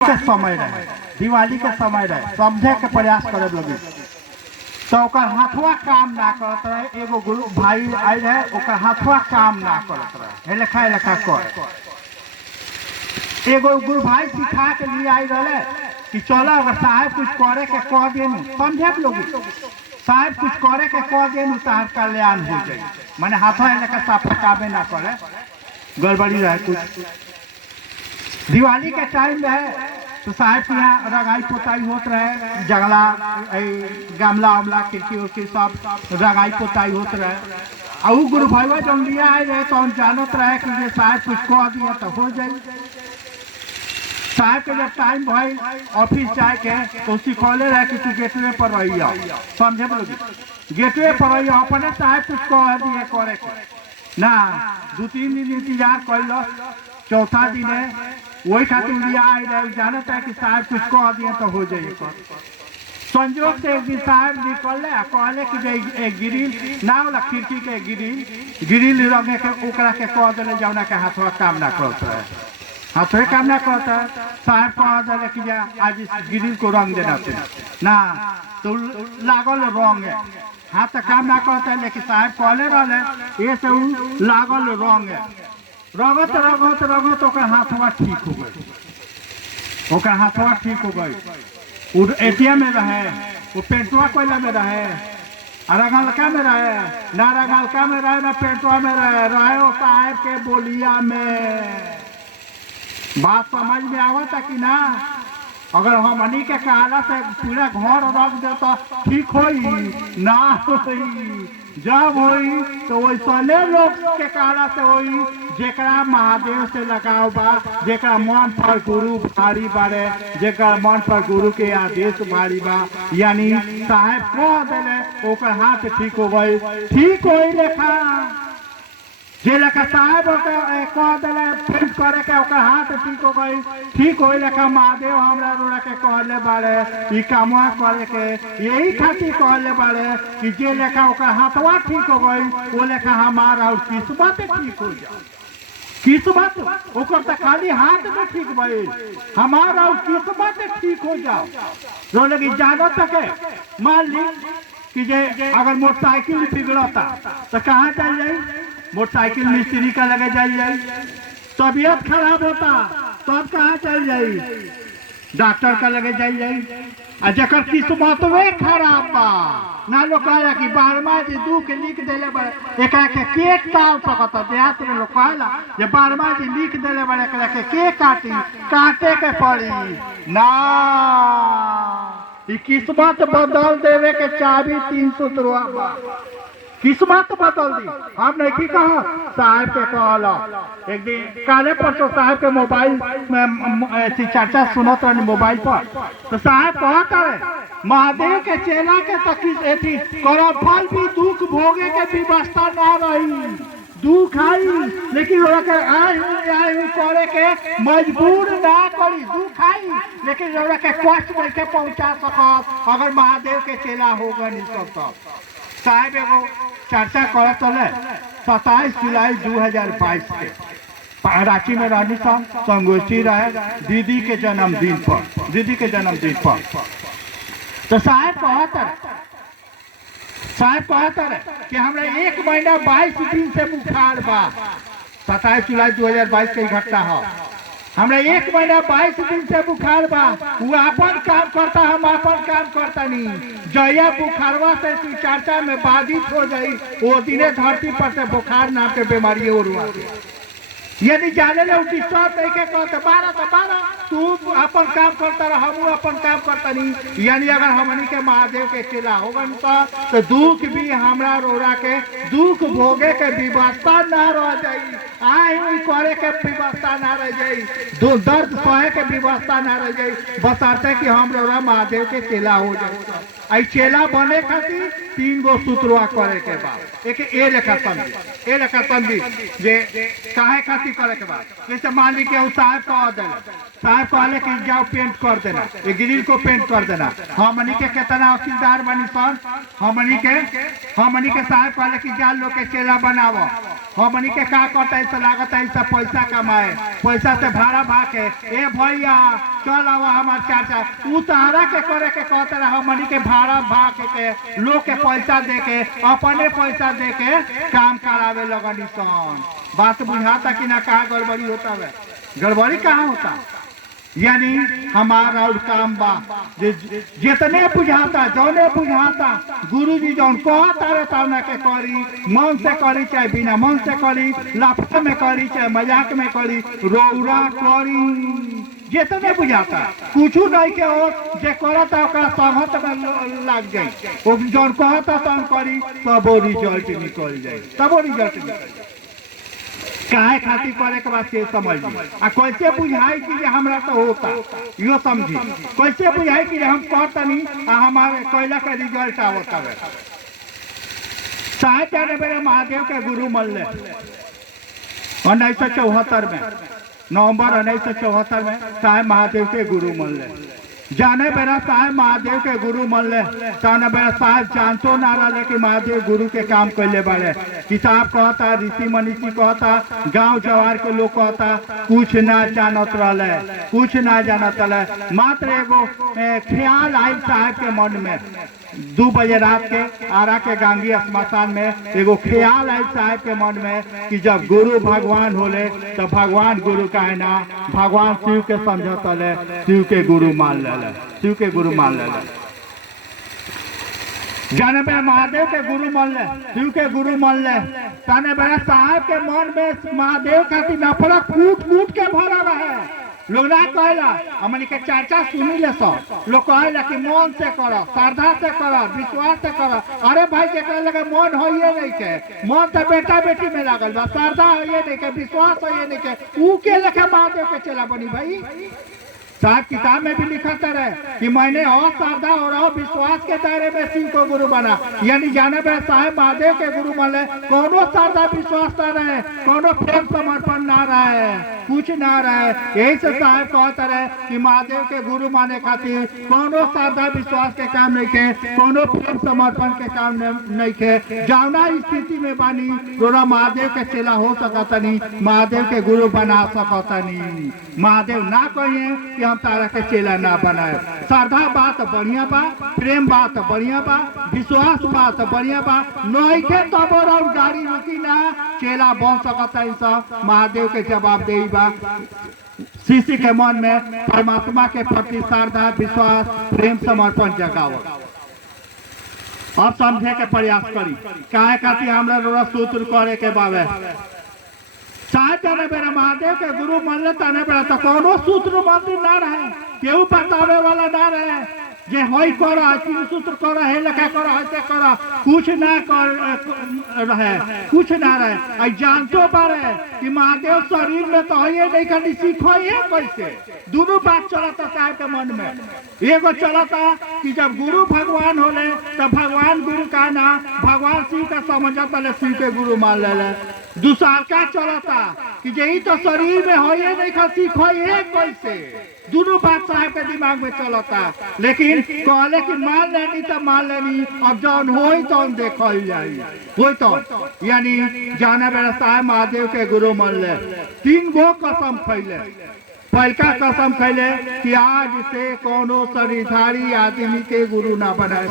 के समय रहे, दिवाली के समय रहे, समझे के प्रयास करे लगे तो हाथवा काम ना करत रहे। एगो गुरु भाई आई रहे, ओकर हाथवा काम ना करत रहे, लेखा लेखा कर। एगो गुरु भाई सिखा के लिए आई रहे कि चलो अगर साहब कुछ करे के कह देनु, समझे लोग साहब कुछ करे के कह देनु तार कल्याण हो जाए। माने हाथवा लेखा साफा कामे ना करे, गड़बड़ी रहे कुछ। दिवाली के टाइम रहे तो साहब के यहाँ रंगाई पोताई होत रहे, जंगला गमला उमला खिड़की उड़की सब रंगाई पोताई होत रहे। और गुरु भाई जब लिया आए रहे तो हम जानत रहे कि साहब कुछ कह दिया तो हो जाए। साहब के जब टाइम भाई ऑफिस जाए के तो सिखौले रहे कि तू गेटवे पर रही, समझे लोग गेटवे पर रही अपने साहब कुछ कह दिए करे के ना। 2-3 दिन इंतजार कर लो, चौथा दिन है वही खातिर लिया आए रहे, जानता है कि साहब कुछ कह दिए तो हो जाए। संजोग से एक दिन साहब निकल कहले कि एक गिरिल ना वाला खिड़की के गिरिल रंगे के ओकरा के कह दिले जौना के हाथवा काम ना करता है, हाथवे काम ना करता है। साहब कह दिले कि जा आज इस गिरिल को रंग देना ना, तो लागल रंग है, हाथ काम ना करता है। लेकिन साहब कहले रहे ये से लागल रंग है, रगत रगत रगत ओकर हाथवा ठीक हो गई, ओकर हाथवा ठीक हो गई। एटीएम में रहे, वो पेंटवा कोयला में रहे, रंगलका में रहे, ना रंगलका में रहे ना पेंटवा में रहे वो साहब के बोलिया में। बात समझ में आवता कि ना? अगर हमनी के कहला से पूरा घर रख दे तो ठीक होई ना होई, जब होई तो वैसने लोग के कहला से होई जेकरा महादेव से लगाव बा, जेकरा मन पर गुरु भारी बारे, जेकरा मन पर गुरु के आदेश भारी बा। यानी साहब कह दिले ओकर हाथ ठीक हो गई, ठीक होई लेखा जे लेखा साहब कह दिले फेंस करे के ओकर हाथ ठीक हो गई, ठीक हो लेखा महादेव हमरा रोड़ा के कहले बारे ई कामवा करे के। यही खातिर कहले बारे कि जे लेखा ओकर हाथवा ठीक हो गई वो लेखा हमारा और किस्मत ठीक हो जाए। किस्मत ओकर तो खाली हाथ में ठीक भइल, हमारा और किस्मत ठीक हो जाओ। जो लगी जानो तक मान ली कि जे अगर मोटरसाइकिल बिगड़ता तो कहाँ चल जाई? मोटरसाइकिल मिस्त्री का लगे जाइए। तबीयत खराब होता तब कहाँ चल जाई? डॉक्टर का लगे जाइए। आ जकर किस्मतवे खराब बा ना लोग कहला कि 12वां जी दुख लिख देले बड़े एकरा के काट सकता। देहात में लोग कहला जे 12वां जी लिख देले बड़े एकरा के काटी, काटे के पड़ी ना। ई किस्मत बदल देवे के चाबी 300 रुपया बा, किस्मत बदल दी। हम नहीं की कहा साहब के कहला एक दिन काले परसों साहब के मोबाइल में चर्चा सुनत रहे मोबाइल पर, तो साहब कहता है महादेव के चेला के तकी कर फल भी दुख भोगे के व्यवस्था ना रही, दुख आई लेकिन आई करे के मजबूर ना करी, दुख आई लेकिन के कष्ट नहीं के पहुंचा सकत अगर महादेव के चेला होगा नहीं सब। साहब एगो चर्चा कर चले 27 जुलाई 2022 के रांची में रहनी संगोष्ठी रहे दीदी के जन्मदिन पर। तो साहब कहता रहे कि हमरा 1 महीना 22 दिन से बुखार बा। 27 जुलाई 2022 के घटना है। हमरा 1 महीना 22 दिन से बुखार बा, वो अपन काम करता हम अपन काम करता नहीं। जया बुखारवा से तू चर्चा में बाधित हो जाई वो दिने धरती पर से बुखार नाम के बीमारी उड़वा दे। यदि जाने ले डिस्टर्ब नहीं के कहते 12 तो 12 तू अपन काम करता रह, हम अपन काम करता नहीं। यानी अगर हमनी के महादेव के चेला होगा तो दुख भी हमरा रोड़ा के दुख भोगे के व्यवस्था ना रह जाई, आई करे के व्यवस्था ना रह जाई, दर्द सहे के व्यवस्था ना रह जाई, बसाते कि हम रोड़ा महादेव के चेला हो जाए। आई चेला बने खातिर 3 गो सूत्रवा करे के बाद एक ए लेखा समझी जे काहे खातिर करे के बाद। जैसे मान ली के साहब कह देना, साहब कहले कि जाओ पेंट कर देना, ये ग्रिल को पेंट कर देना। हमनी के कितना वकीलदार बनी सन, हमनी के साहब कहले कि जा लोग के चेला बनावो। हमनी के का करता है तो लागत है सब पैसा कमाए, पैसा से भाड़ा भाके ए भैया चल आवा हमार चाचा तू तारा के करे के कहते रहा हमनी के भाड़ा भाके के लोग के पैसा दे के अपने पैसा दे के काम करावे लगनी सन। बात बुझाता कि ना कहाँ गड़बड़ी होता है? गड़बड़ी कहाँ होता? यानी हमारा और काम बा जितने बुझाता जौने बुझाता गुरुजी जौन कहता रे तौना के करी, मन से करी चाहे बिना मन से करी, लाफा में करी चाहे मजाक में करी, रौरा करी जितने बुझाता कुछ नहीं के हो जे करता ओकरा सहमत में लग जाए, वो जौन कहता तौन करी तबो रिजल्ट निकल जाए, तबो रिजल्ट निकल जाए। काहे खातिर करे के बाद से समझी आ कैसे बुझाई कि हमरा तो होता यो समझी, कैसे बुझाई कि हम कहतनी आ हमारे कैला का रिजल्ट आवत है। साहिब जाने मेरे महादेव के गुरु मल्ले 1974 में, नवंबर 1974 में साहिब महादेव के गुरु मल्ले जाने बेरा साहेब महादेव के गुरु मल्ले ताने बेरा साहेब जानतो ना रहे कि महादेव गुरु के काम कैले बारे। किताब कहता, ऋषि मनीषी कहता, गांव जवार के लोग कहता कुछ ना जानत रहे, कुछ ना जानत रहे। मात्र एगो ख्याल आई साहेब के मन में 2 बजे रात के आरा के गांगी स्मशान में एगो ख्याल आई साहेब के मन में कि जब गुरु भगवान होले तो भगवान गुरु का है ना, भगवान शिव के समझत ले, शिव के गुरु मान ले, शिव के गुरु मान ले। जाने में महादेव के गुरु मान ले, शिव के गुरु मान ले, ताने बेरा साहब के मन में महादेव खातिर नफरत कूट कूट के भरा रहे। लोग ना कहला हमनी के चर्चा सुनी ले सब लोग कहला कि मन से करो, श्रद्धा से करो, विश्वास से करो। अरे भाई जेकरा लगे मन होइए नहीं के, मन तो बेटा बेटी में लागल बा, श्रद्धा होइए नहीं के, विश्वास होइए नहीं के, ऊ के लेके महादेव के चला बनी भाई। साहब किताब में भी लिखा रहे कि मैंने और श्रद्धा और विश्वास के दायरे में शिव को गुरु बना, यानी जाने में साहेब महादेव के गुरु माने कोनो श्रद्धा विश्वास ना रहे, कोनो प्रेम समर्पण ना रहे, कुछ ना रहे। यही से साहेब कहते रहे कि महादेव के गुरु माने खातिर कोनो श्रद्धा विश्वास के काम नहीं के, कोनो प्रेम समर्पण के काम नहीं के। जावना स्थिति में बानी तोरा महादेव के चेला हो सकता नहीं, महादेव के गुरु बना सकता नहीं। महादेव ना कहिए कि हम तारा के चेला ना बनाए। श्रद्धा बात बढ़िया बा, प्रेम बात बढ़िया बा, विश्वास बात बढ़िया बा, नहीं के तब और गाड़ी रुकी ना चेला बन सकता है। सब महादेव के जवाब दे बा शिष्य के मन में परमात्मा के प्रति श्रद्धा विश्वास प्रेम समर्पण जगाओ। अब समझे के प्रयास करी काहे खातिर हमरा सूत्र करे के बावे। चाहे जाने बेरा महादेव के गुरु मान ले ताने बेरा तो कोनो सूत्र मंदिर ना रहे, केहू बतावे वाला ना रहे जे होई करा तीन सूत्र करा है लखा करा है करा, कुछ ना कर रहे, कुछ ना रहे। आई जानतो बारे कि महादेव शरीर में तो है नहीं खाली सीखो ये कैसे दोनों बात चलता साहब के मन में। एगो चलता कि जब गुरु भगवान होले तो भगवान गुरु का ना, भगवान शिव का समझता ले शिव के गुरु मान ले। दूसरा का चलता कि यही तो शरीर में हो ये नहीं खा सीखो ये कैसे, दोनों बात साहब के दिमाग में चलता। लेकिन कहले कि मान लेनी तो मान लेनी, अब जौन हो तो देखो जाई हो तो, यानी जाने बेरा साहब महादेव के गुरु मान ले 3 गो कसम खैले। पहलका कसम खैले कि आज से कोनो शरीरधारी आदमी के गुरु ना बनाए।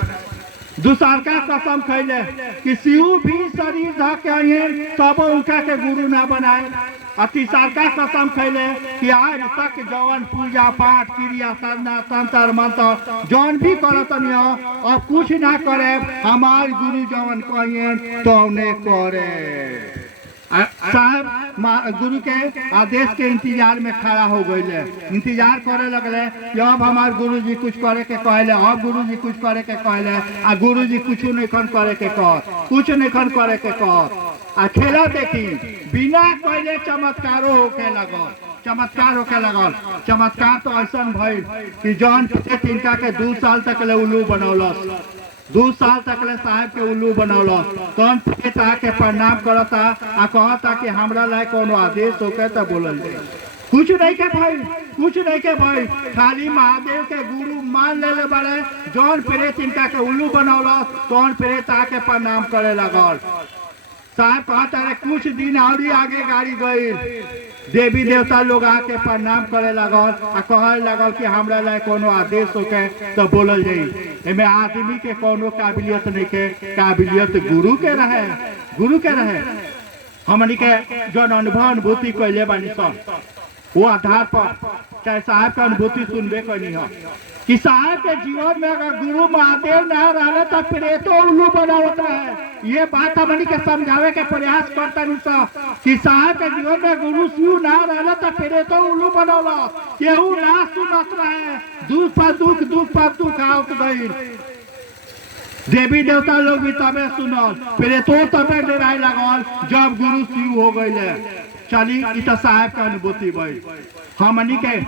दूसरा का कसम खैले कि शिव भी शरीर धके तब उनका के गुरु ना बनाए। और तीसरा का कसम खैले कि आज तक जौन पूजा पाठ क्रिया साधना तंत्र मंत्र जौन भी करत अब कुछ ना करे, हमार गुरु जौन कहिए तो ने करे। साहब गुरु के आदेश के इंतजार में खड़ा हो गए, इंतजार करे लगले कि अब हमार गुरु जी कुछ करे के कहले, अब गुरु जी कुछ करे के कहले, आ गुरु जी कुछ नहीं खन करे के कह, कुछ नहीं खन करे के कह। आ खेला देखी बिना कहले चमत्कारो होके लगल, चमत्कार होके लगल। चमत्कार तो ऐसा भइल कि जौन तिनका के 2 साल तक ले उल्लू बनौलस, 2 साल तक ले साहब के उल्लू बनौल। तौन के प्रणाम करता आ कहता कि हमरा लाए कोनो आदेश होके तो बोलल जाए। कुछ नहीं के भाई, कुछ नहीं के भाई, खाली महादेव के गुरु मान ले बड़े। जौन पेरे तिनका के उल्लू बनौल तौन पेरे ताके प्रणाम करे लगल। साहब कहता है कुछ दिन और ही आगे गाड़ी गई, देवी देवता लोग आके प्रणाम करे लगल आ कहे लगल कि हमरा ला कोनो आदेश होके तो बोलल जाई। एमे आदमी के कोनो काबिलियत नहीं के, काबिलियत गुरु के रहे, गुरु के रहे। हमनी के जो अनुभव अनुभूति कैले बानी सब वो आधार पर चाहे साहब का अनुभूति सुनबे करनी हो कि साहब के जीवन में अगर गुरु महादेव ना रहे तो प्रेतो उल्लू बनावत रहे। ये बात हमनी के समझावे के प्रयास करता नहीं कि साहब के जीवन में गुरु शिव ना रहे तो प्रेतो उल्लू बनौला, केहू ना सुनत रहे, दुख पर दुख, दुख पर दुख आवत गई। देवी देवता लोग भी तबे सुनल, प्रेतो तबे डराए लगल जब गुरु शिव हो गए। चली तो साहब का अनुभूति भाई हमनी के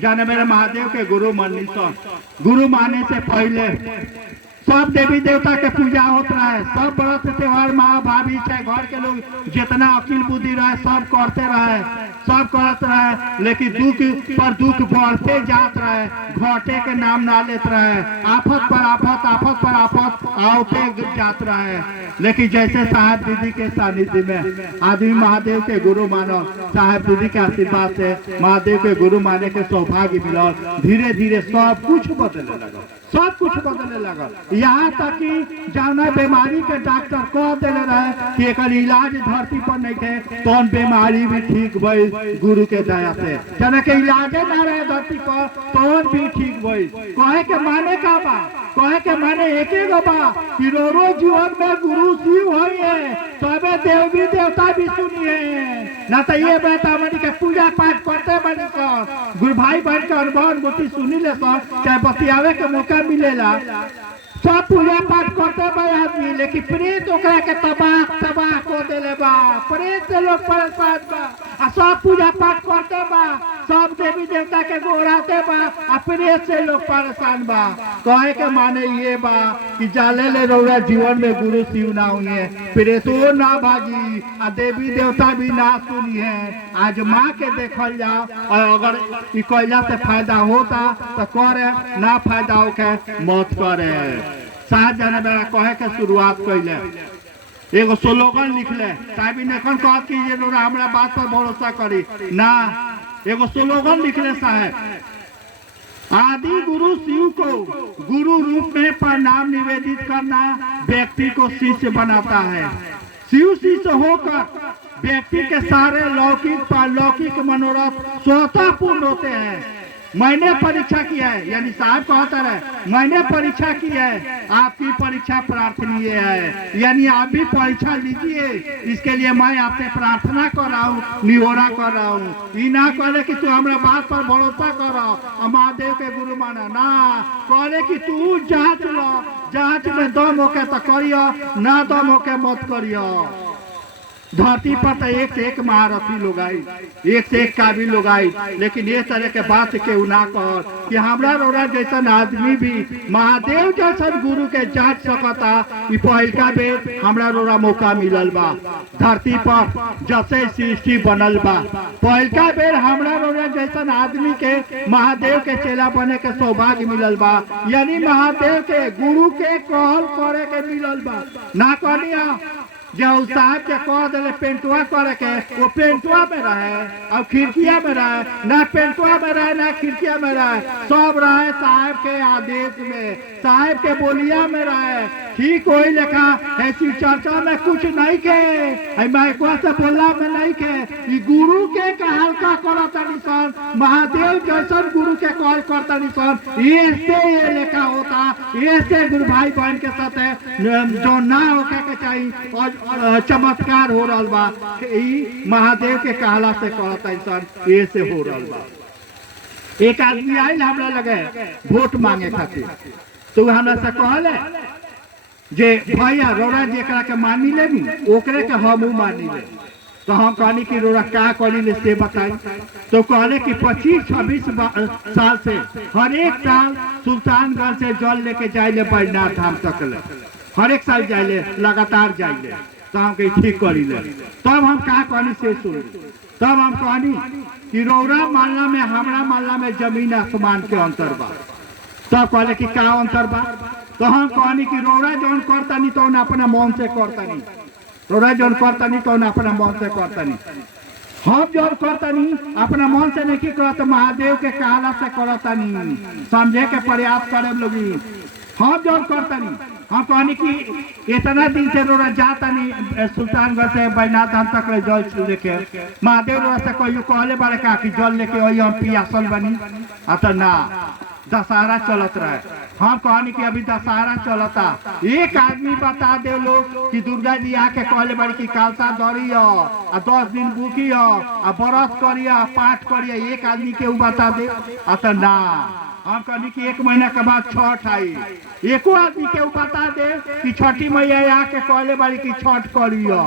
जाने मेरे महादेव के गुरु मानी सब। गुरु माने से पहले सब देवी देवता के पूजा होता है, सब व्रत त्योहार माँ भाभी चाहे घर के लोग जितना अकील बुद्धि रहे सब करते रहे, सब करते रहे। लेकिन दुख पर दुख बढ़ते जात रहे, घटे के नाम ना लेते रहे, आफत पर आफत, आफत पर आफत आवते जात रहे। लेकिन जैसे साहब दीदी के सानिध्य में आदमी महादेव के गुरु मानो, साहब दीदी के आशीर्वाद से महादेव के गुरु माने के सौभाग्य मिला, धीरे धीरे सब कुछ बदलने लगा, सब कुछ बदलने लगा। यहाँ तक कि जाना बीमारी के डॉक्टर कह दिले रहे कि एक इलाज धरती पर नहीं थे तो बीमारी भी ठीक भई गुरु के दया से। जाना के इलाजे ना रहे धरती पर तो भी ठीक भई। कहे के माने का बा, कहे के माने एक गो बा कि रो जीवन में गुरु शिव है, तबे देवी देवता भी सुनिए। ना तो ये बात हमनी के पूजा पाठ करते बनी सर, गुरु भाई बहन के अनुभव अनुभूति सुनी ले सर, चाहे बतियावे के मौका मिलेला, सब पूजा पाठ करते बा आदमी। लेकिन प्रेत ओकरा के तबाह तबाह को देले बा, प्रेत से लोग परेशान बा। आ सब पूजा पाठ करते बा, सब देवी देवता के गोहराते बा, आ प्रेत से लोग परेशान बा। कहे के माने ये बा कि जाले ले रौरा जीवन में गुरु शिव ना हुए, प्रेतो ना भागी, आ देवी देवता भी ना सुनी है। आज माँ के देखल जाओ, और अगर ई कैला से फायदा होता तो करे, ना फायदा होके मत करे। साहब जाने बेला कहे के शुरुआत कैले, एगो स्लोगन लिखले। साहब नेखन कहत कि ये लोग हमरा बात पर भरोसा करी ना, एगो स्लोगन लिखले साहब, आदि गुरु शिव को गुरु रूप में प्रणाम निवेदित करना व्यक्ति को शिष्य बनाता है। शिव शिष्य होकर व्यक्ति के सारे लौकिक पारलौकिक मनोरथ स्वतः पूर्ण होते हैं। मैंने परीक्षा किया है, यानी साहब कहता रहे मैंने परीक्षा की है, आपकी परीक्षा प्रार्थनीय है, यानी आप भी परीक्षा लीजिए। इसके लिए मैं आपसे प्रार्थना कर रहा हूँ, निहोरा कर रहा हूँ। ये ना करे कि तू हमारे बात पर भरोसा कर, महादेव के गुरु माना ना, करे कि तू जांच लो, जांच में दम होके तो करियो, ना दम होके मत करियो। धरती पर तो एक से एक महारथी लोग आई, एक से एक काबिल लोग आई, लेकिन ये तरह के बात के ना कह कि हमरा रोरा जैसन आदमी भी महादेव जैसन गुरु के जांच सकता। पहलका बेर हमरा रोरा मौका मिलल बा, धरती पर जब से सृष्टि बनल बा पहलका बेर हमरा रोरा जैसन आदमी के महादेव के चेला बने के सौभाग्य मिलल बा, यानी महादेव के गुरु के कहल करे के मिलल बा। ना कहनिया जो साहब के कह दिले पेंटुआ करे के, वो पेंटुआ में रहे और खिड़किया में रहे, ना पेंटुआ में रहे ना खिड़किया में रहे, सब रहे साहब के आदेश में, साहब के बोलिया में रहे। ठीक वही लेखा ऐसी चर्चा में कुछ नहीं के, माइकवा से बोला में नहीं के, गुरु के हल्का करता निशान, महादेव जैसन गुरु के कॉल करता निशान। ये लेखा होता, ऐसे गुरु भाई बहन के साथ जो ना होके के चाहिए और चमत्कार हो रहा बा, महादेव के कहला से कहता इंसान ये से हो रहा बा। एक आदमी आयल हमरा लगे वोट मांगे खातिर, तो हमरा से कहले जे भैया रोरा जेकरा के मानी लेनी ओकरे के हमू मानी ले। तो हम कहनी कि रोरा का करी ले से बताई, तो कहले कि 25-26 साल से हर एक साल सुल्तानगंज से जल लेके जाइले बैजनाथ धाम तक ले, हर एक साल जाइले, लगातार जाइले। तो हम कही ठीक करी ले। तब हम का कहनी से सुन, तब हम कहनी कि रौरा मानला में हमरा मानला में जमीन आसमान के अंतर बा। तब कहले कि का अंतर बा, तो हम कहनी कि रौरा जौन करता नहीं तो अपना मन से करता नहीं, रोरा जौन करतनी कौन अपना मन से करतनी हम जौन करतनी अपना मन से नहीं करत महादेव के कहला से करतनी समझे के प्रयास करे लोगी हम जौन करतनी हम कहनी कि इतना दिन से रोरा जातनी सुल्तानगढ़ से बैनाथ धाम तक जल लेके महादेव रोरा से कहियो कहले बारे का कि जल लेके वही हम पियासल बनी अत ना दशहरा चलत रहे हम कहनी कि अभी दशहरा चलता एक आदमी बता दे लोग कि दुर्गा जी आके कहले बड़ी कि कालसा दौड़ियो आ 10 दिन भूखियो आ व्रत करियो पाठ करियो एक आदमी के बता दे अत ना हम कहनी कि 1 महीना के बाद छठ आई एको आदमी के बता दे कि छठी मैया आके कहले बड़ी कि छठ करियो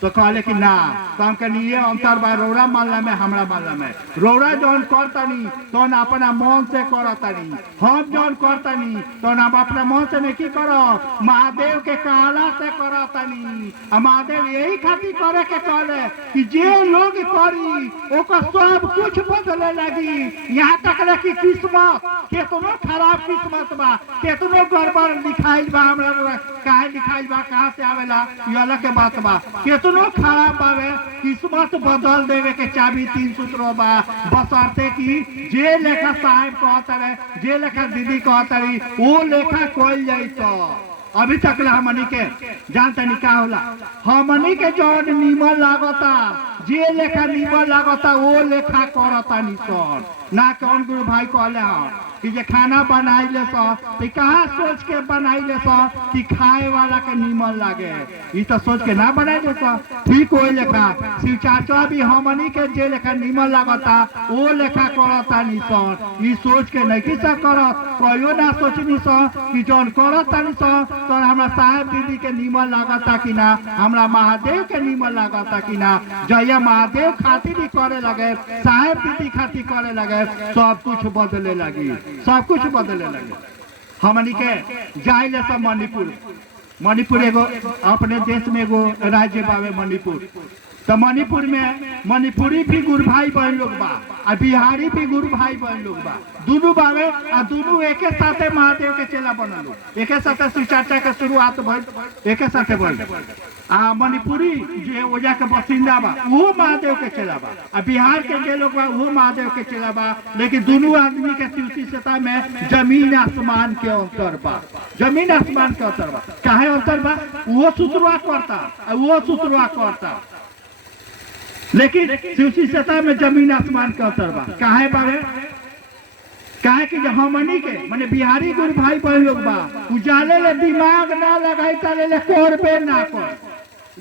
तो कहले कि ना तो हम कहनी ये अंतर बा रौरा मानला में हमरा मानला में रौरा जौन करतनी तो अपना मन से करतनी हम जौन करतनी तो हम अपना मन से नहीं करो महादेव के कहला से करतनी महादेव यही खातिर करे के कहले कि जे लोग करी ओकर सब कुछ बदले लगी यहाँ तक ले कि किस्मत केतनो खराब किस्मत बा केतनो गड़बड़ लिखाइल बा हमरा काहे लिखाइल बा कहाँ से आवेला ये अलग के बात बा केतनो खराब बावे किस्मत बदल देवे के चाबी 3 सूत्र बा बसरते कि जे लेखा साहब कहता रहे जे लेखा दीदी कहता रही वो लेखा कोई जाई तो अभी तक हमनी के जानता नहीं का होला हमनी के जौन नीमन लागता जे लेखा नीमन लागता वो लेखा करता निसन ना कौन गुरु भाई कहले हाँ कि जे खाना बनाइले तो कहाँ सोच के बनाइले कि खाए वाला के नीमन लागे ये तो सोच के ना बनाइले ठीक हो लेखा शिव चाचा भी हमनी के जे लेखा नीमन लागता वो लेखा करता निसन ये सोच के नहीं सब करत कहियो ना सोचनी कि जौन करता निसन तो हमरा साहेब दीदी के नीमन लागता कि ना हमरा महादेव के नीमन लागता कि ना जया महादेव खातिर ही करे लगे साहेब दीदी खातिर करे लगे सब कुछ बदले लगी सब कुछ बदले लगे हमनी के जाइले सब मणिपुर एगो अपने देश में एगो राज्य बावे मणिपुर तो मणिपुर में मणिपुरी भी गुरु भाई बहन लोग बा और बिहारी भी गुरु भाई बहन लोग बा दोनों बावे और दोनों एक साथे महादेव के चेला बनल एक साथे शिवचर्चा के शुरुआत भइल एक साथे भइल आ मणिपुरी जे ओजा के बसिंदा बा वो महादेव के चेला बा आ बिहार के जे लोग बा वो महादेव के चेला बा लेकिन दोनों आदमी के शिवचर्चा में जमीन आसमान के अंतर बा जमीन आसमान के अंतर बा काहे अंतर बा वो सुतरुआ करता वो सुतरुआ करता लेकिन शिवचर्चा में जमीन आसमान के अंतर बा काहे बारे काहे कि हमनी के माने बिहारी गुरु भाई बहन लोग बा उजाले ले दिमाग ना लगाई ताले ले करबे ना कर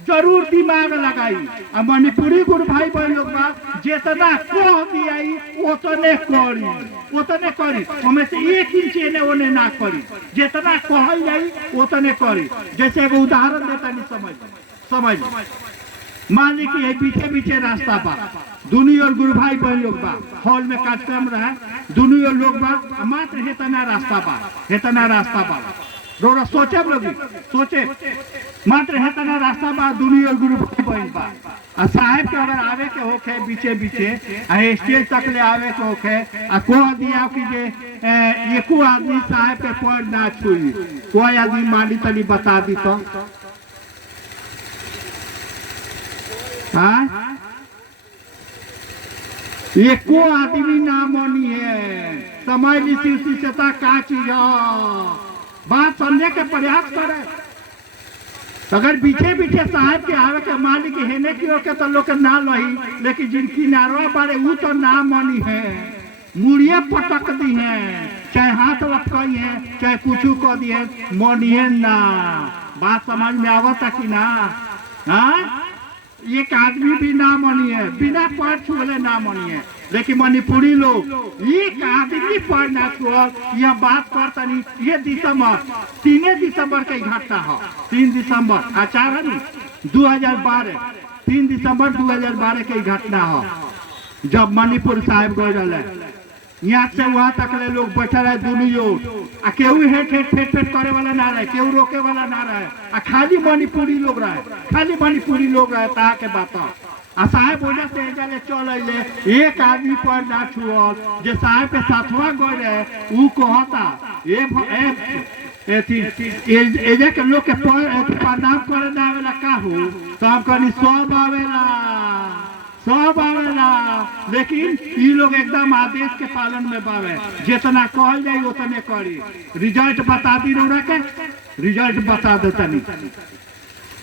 जरूर दिमाग लगाई आ मणिपुरी गुरु भाई बहन लोग बा जितना कह दियाई उतने करी हमें से 1 इंच एने ओने ना करी जितना कहल जाई उतने करी जैसे एगो उदाहरण देता नहीं समझ मान ली कि पीछे पीछे रास्ता बा दोनों और गुरु भाई बहन लोग बा हॉल में कार्यक्रम रहा दोनों और लोग बा मात्र हेतना रास्ता बा रोरा सोचे लोगी सोचे मात्र हेतना रास्ता बा दोनों और गुरु भाई बहन बा आ साहेब के अगर आवे के होखे बीचे आ स्टेज तक ले आवे के होखे आ कह दिया कि जे एको आदमी साहेब के पैर ना छुई कोई आदमी मानी तनी बता दी तो एको आदमी ना मानी है समझ ली शिवचर्चा का चीज बात समझे के प्रयास करे अगर पीछे पीछे साहब के आवे के मालिक हेने की ओके तो लोग ना लही लेकिन जिनकी नारवा बारे वो तो ना मानी है मुड़िए पटक दी है चाहे हाथ लटकाई है चाहे कुछ कर दी है मानिए ना बात समझ में आवता कि ना एक आदमी भी ना मानी है बिना पैर छुए ना मानी है लेकिन मणिपुरी लोग एक आदमी पैर ना छुआ यह बात करता नहीं ये दिसंबर 3 दिसंबर का घटना है 3 दिसंबर आचार है 2012 3 दिसंबर 2012 की घटना है जब मणिपुर साहब गए रहे यहाँ से वहाँ तक ले लोग बैठे रहे दोनों ओर आ केहू हेट करे वाला ना रहे केहू रोके वाला ना रहे आ खाली मणिपुरी लोग रहे ता के बात आ साहेब वजह से जाले चल अइले एक आदमी पर ना छुअल जे साहेब के साथवा गए रहे ऊ कहता एजे के लोग के प्रणाम करे ना आवेला का हो तो हम कहनी सब आवेला लेकिन ई लोग एकदम आदेश के पालन में बावे जितना कहल जाए उतने करी रिजल्ट बता दी रौरा के रिजल्ट बता देतनी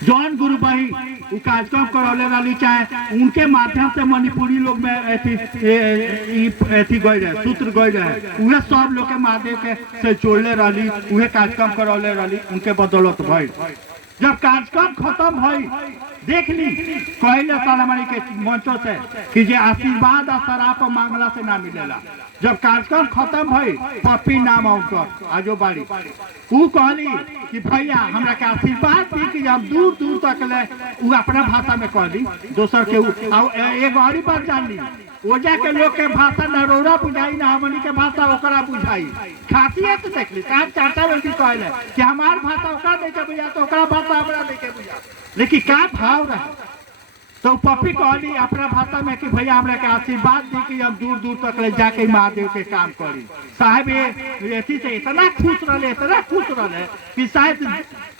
जौन गुरु भाई वो कार्यक्रम करौले वाली चाहे उनके माध्यम से मणिपुरी लोग में गए रहे सूत्र गए रहे उहे सब लोग के महादेव के से जोड़ले रही उहे कार्यक्रम करौले रही उनके बदौलत भाई जब कार्यक्रम खत्म भई देख ली कहले तालामणि के मंचों से कि जे आशीर्वाद और शराब मांगला से ना मिलेला जब कार्यक्रम खत्म भई पप्पी नाम उनकर आजो बाड़ी ऊ कहली कि भैया हमरा के आशीर्वाद दी कि हम दूर दूर तक ले ऊ अपना भाषा में कहली दोसर के एगो और बात जान ली ओजा के लोग के भाषा नरोरा बुझाई ना हमनी के भाषा ओकरा बुझाई खासियत देख ली का चाचा बेटी कहले कि हमार भाषा ओकरा नहीं के बुझा तो ओकरा भाषा हमरा नहीं के बुझा लेकिन का भाव रहे तो पप्पी कहली अपना भाषा में कि भैया हमरा के आशीर्वाद दी कि हम दूर दूर तक ले जाके महादेव के काम करी साहब ये से इतना खुश रहे कि शायद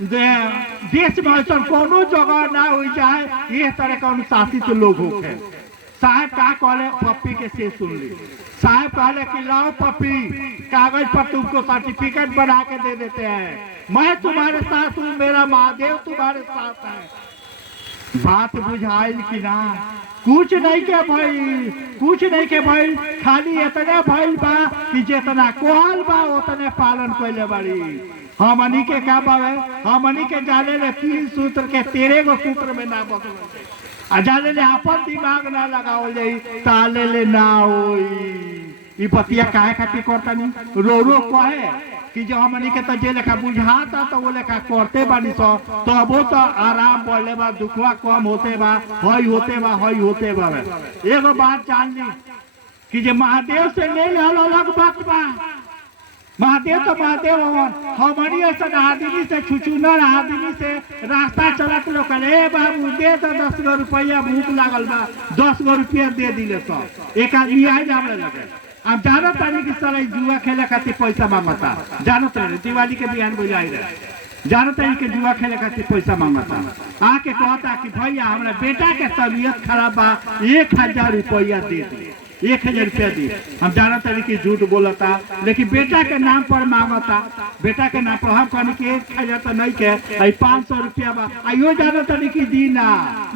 देश में ऐसा कोनो जगह ना हो जाए ये तरह का अनुशासित लोग होके साहब का कहले पप्पी के से सुन ली साहब कहले कि लाओ पप्पी कागज पर तुमको सर्टिफिकेट बना के दे देते हैं मैं तुम्हारे साथ हूँ मेरा महादेव तुम्हारे साथ है बात बुझाइल कि ना कुछ नहीं के भाई खाली इतना भइल बा कि जितना कोहल बा उतने पालन कैले बाड़ी हमनी के का बावे हमनी के जाने ले 3 सूत्र के 13 गो सूत्र में ना बदल आ जाने ले अपन दिमाग ना लगावल जाई ताले ले ना होई ई बतिया काहे खातिर करतानी रो कहे कि जो हमनी के तो जे लेखा बुझाता तो वो लेखा करते बानी सो तो वो तो आराम बढ़ले बा दुखवा कम होते बा होते बा एगो बात जान ली कि जे महादेव से ले अलग बात बा महादेव तो महादेव हमारी ऐसा आदमी से छुचुनर आदमी से रास्ता चलत लोग बाबू दे तो 10 गो रुपया भूख लागल बा 10 गो रुपया दे दिले सब एक आदमी आए जाने लगे अब जानो तारी की साला जुआ खेले खातिर पैसा मांगता जानो तारी दिवाली के बिहान बुझाई रहे जानो तारी के जुआ खेले खातिर पैसा मांगता आके कहता कि भैया हमारे बेटा के तबीयत खराब बा 1000 रुपया दे दी 1000 रुपया दी हम जाना तारी की झूठ बोलता लेकिन बेटा के नाम पर मांगता बेटा के नाम पर हम कहने की 1000 तो नहीं के 500 रुपया बा यो जाना तारी की दीना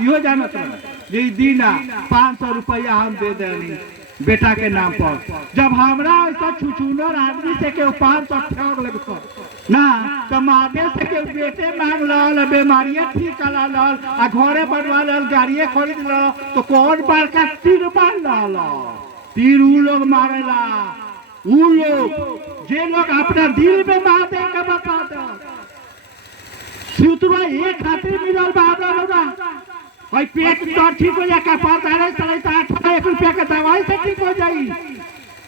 यो जाना तारी दीना 500 रुपया हम दे देनी बेटा के नाम पर जब हमरा ऐसा छुछुनर आदमी से के 500 ठग लगता ना तो महादेव से के बेटे मांग लल बीमारियां ठीक करा लल आ घरे बनवा लल गाड़ियां खरीद लल तो कौन बार का तीर मार लल तीर उ लोग मारेला उ लोग जे लोग अपना दिल में महादेव के बता दे सूत्रा एक खातिर मिलल बा हमरा लोग भाई पेट तो ठीक हो जाए कपार दारे 1.5 रुपया का दवाई से ठीक हो जाई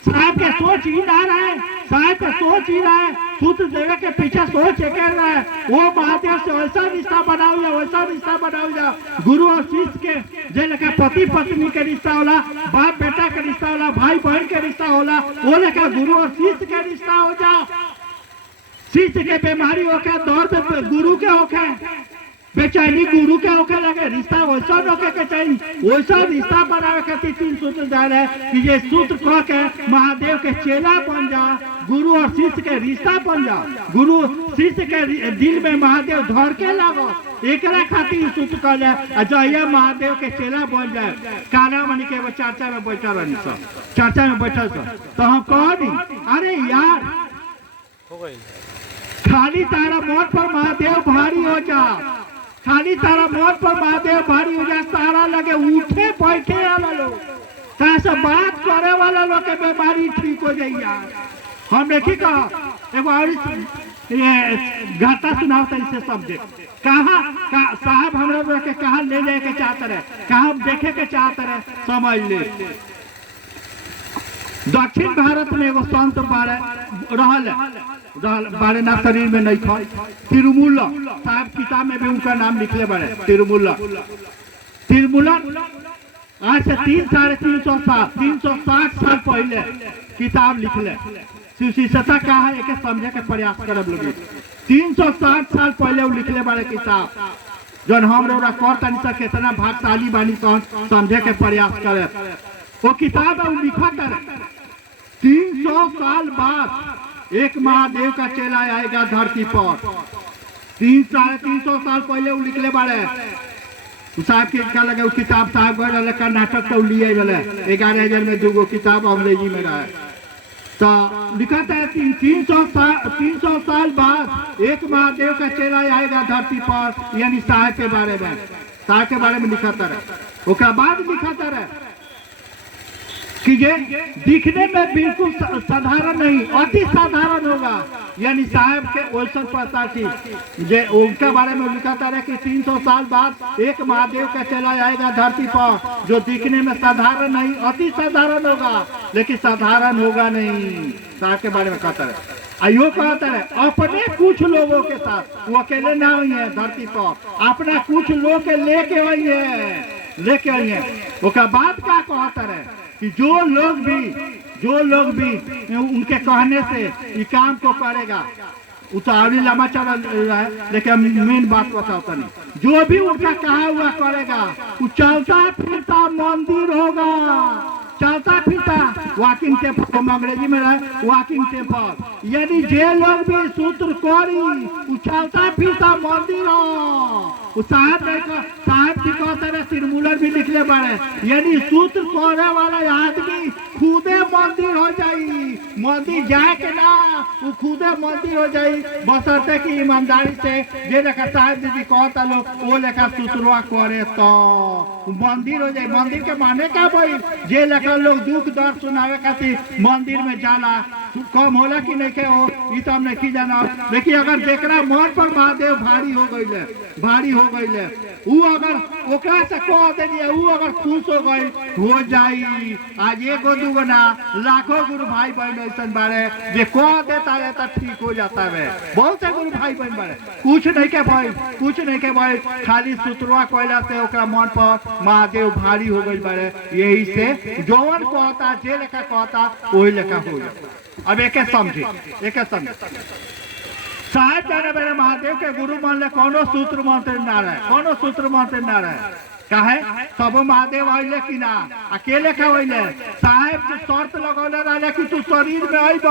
साहब के सोच ही ना रहे साहब के सोच ही रहे सूत्र देवे के पीछे सोच कर रहा है वो महादेव से वैसा रिश्ता बनाओ जा गुरु और शिष्य के जे लेकर पति पत्नी के रिश्ता होला बाप बेटा के रिश्ता होला भाई बहन के रिश्ता होला वो लेकर गुरु और शिष्य के रिश्ता हो जा शिष्य के बीमारी होके दौर पे गुरु के होके बेचैनी गुरु के होके लगे रिश्ता वैसा रोके के चाहिए वैसा रिश्ता बनावे खातिर 3 सूत्र जा रहे कि ये सूत्र कह के महादेव के चेला बन जा गुरु और शिष्य के रिश्ता बन जा गुरु शिष्य के दिल में महादेव धर के लागो एकरा खातिर सूत्र कहले जहिया महादेव के चेला बन जाए काना मनी के चर्चा में बैठल रही सब चर्चा में बैठल तो हम कहनी अरे यार खाली तारा मौत पर महादेव भारी हो जा खाली तारा मौत पर महादेव भारी हो जाए तारा लगे उठे बैठे वाला लोग तारा बात करे वाला लोग के बीमारी ठीक हो जाइए हम देखी कहा एगो और गाता सुनाता इसे सब्जेक्ट कहाँ साहब हमरा के कहाँ ले जाए के चाहते रहे कहाँ देखे के चाहते रहे समझ ले दक्षिण भारत में एगो संत बारे ना शरीर में नहीं था तिरुमुल्ला साहब किताब में भी उनका नाम लिखले बड़े तिरुमुल्ला आज से 360 साल पहले किताब लिखले शिष्यता का है एक समझे के प्रयास करब लोग 360 साल पहले वो लिखले बारे किताब जौन हम लोग कर तनी सा कितना भागशाली बानी समझे के प्रयास करे। वो किताब है वो लिखा करे 300 साल बाद एक महादेव का चेला आएगा धरती पर। 300 साल पहले वो लिखले बारे साहब के क्या लगे किताब साहब गए कर्नाटक से लिए 11,000 में 2 किताब अंग्रेजी में रहे तो लिखा था 300 साल बाद एक महादेव का चेला आएगा धरती पर, यानी साहब के बारे में लिखा था। उसके बाद लिखा था कि ये दिखने में बिल्कुल साधारण नहीं अति साधारण होगा, यानी साहब के वैसन पता थी जे उनके बारे में लिखा था कि 300 साल बाद एक महादेव का चला आएगा धरती पर जो दिखने में साधारण नहीं अति साधारण होगा, लेकिन साधारण होगा नहीं। साहब के बारे में कहता है आयो कहता है अपने कुछ लोगों के साथ, वो अकेले ना हुई है धरती पर, अपना कुछ लोग के लेके आई है। उसके बाद क्या कहता है कि जो लोग भी उनके कहने से ये काम को करेगा, उतावली लंबा चला रहा है लेकिन मेन बात बताता नहीं, जो भी उनका कहा हुआ करेगा वो चलता फिरता मंदिर होगा। चलता फिरता वॉकिंग टेम्पल अंग्रेजी में रहे वॉकिंग टेम्पल, यानी जे लोग भी सूत्र करी वो चलता फिरता मंदिर हो। साहब जी कहते रहे तिरमुलर भी लिखले बारे, यानी सूत्र करे वाला आदमी खुदे मंदिर हो जाई, मंदिर जाए के ना वो खुदे मंदिर हो जाई, बशर्ते की ईमानदारी से जे लेखा साहब जी कहता लोग वो लेखा सूत्रवा करे तो मंदिर हो जाए। मंदिर के माने क्या भाई, जे लेखा लोग दुख दर्द सुनावे खातिर मंदिर में जाला कम होला कि नहीं के हो ये तो हम नहीं जाना, लेकिन अगर जेकरा मन पर महादेव भारी हो गई वो अगर ओकरा से कह दे वो अगर खुश हो जाई। आज एगो दूगो ना लाखों गुरु भाई बहन ऐसा बारे जे कह देता है तो ठीक हो जाता है। बहुत से गुरु भाई बहन बारे कुछ नहीं के भाई खाली सूत्रवा कोयला से ओकरा मन पर महादेव भारी हो गई बारे। यही से जौन कहता जे लेखा कहता वही लेखा हो जाता। अब एक समझे साहब जाने मेरे महादेव के गुरु मान ले कोनो सूत्र मंत्र ना रहे काहे सब महादेव आइले कि ना अकेले का होइले। साहब के शर्त लगौले रहे कि तू शरीर में आइब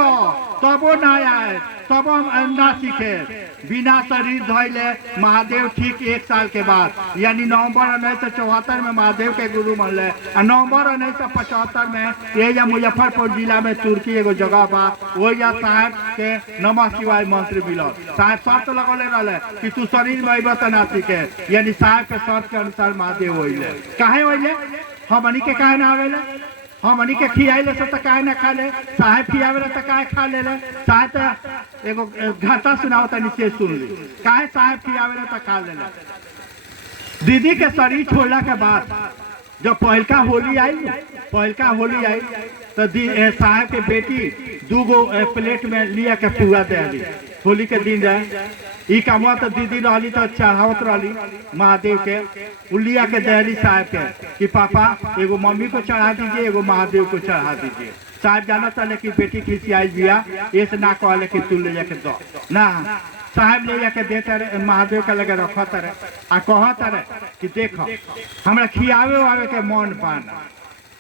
तबो ना आए तब ना सीखे, बिना शरीर धोइले महादेव ठीक 1 साल के बाद, यानी नवंबर 1974 में महादेव के गुरु मनले। नवंबर 1975 में ये मुजफ्फरपुर जिला में तुर्की एगो जगह बा वो साहब के नमः शिवाय मंत्र मिलल। साहब शर्त लगौले रहे कि तू शरीर में अइब तो ना सीखे, यानी साहब के शर्त के अनुसार महादेव होइले। काहे होइले हमनी के काहे ना आवेले, हमनी के खियाइले से तो काहे ना खा ले, साहब खियावेले तो काहे खा ले। साहब तो एगो घाटा सुनाओ तो नीचे सुन ली, काहे साहब खियावेले तो खा ले। दीदी के शरीर छोड़ला के बाद जब पहलका होली आई तो साहब के बेटी 2 प्लेट में लिया के पुआ दे दी। होली के दिन रहे ई काम तो दीदी रही तो चढ़ावत रही महादेव के लिया के दहली साहब के कि पापा एगो मम्मी को चढ़ा दीजिए एगो महादेव को चढ़ा दीजिए। साहब जाना था लेकिन बेटी खिसियाई दिया ऐसे ना कहले कि तू ले जाके दो ना, साहब ले जाके देता रहे महादेव का लगे रखता रहे आ कहता रहे कि देखो हमरा खियावे के मन पाना,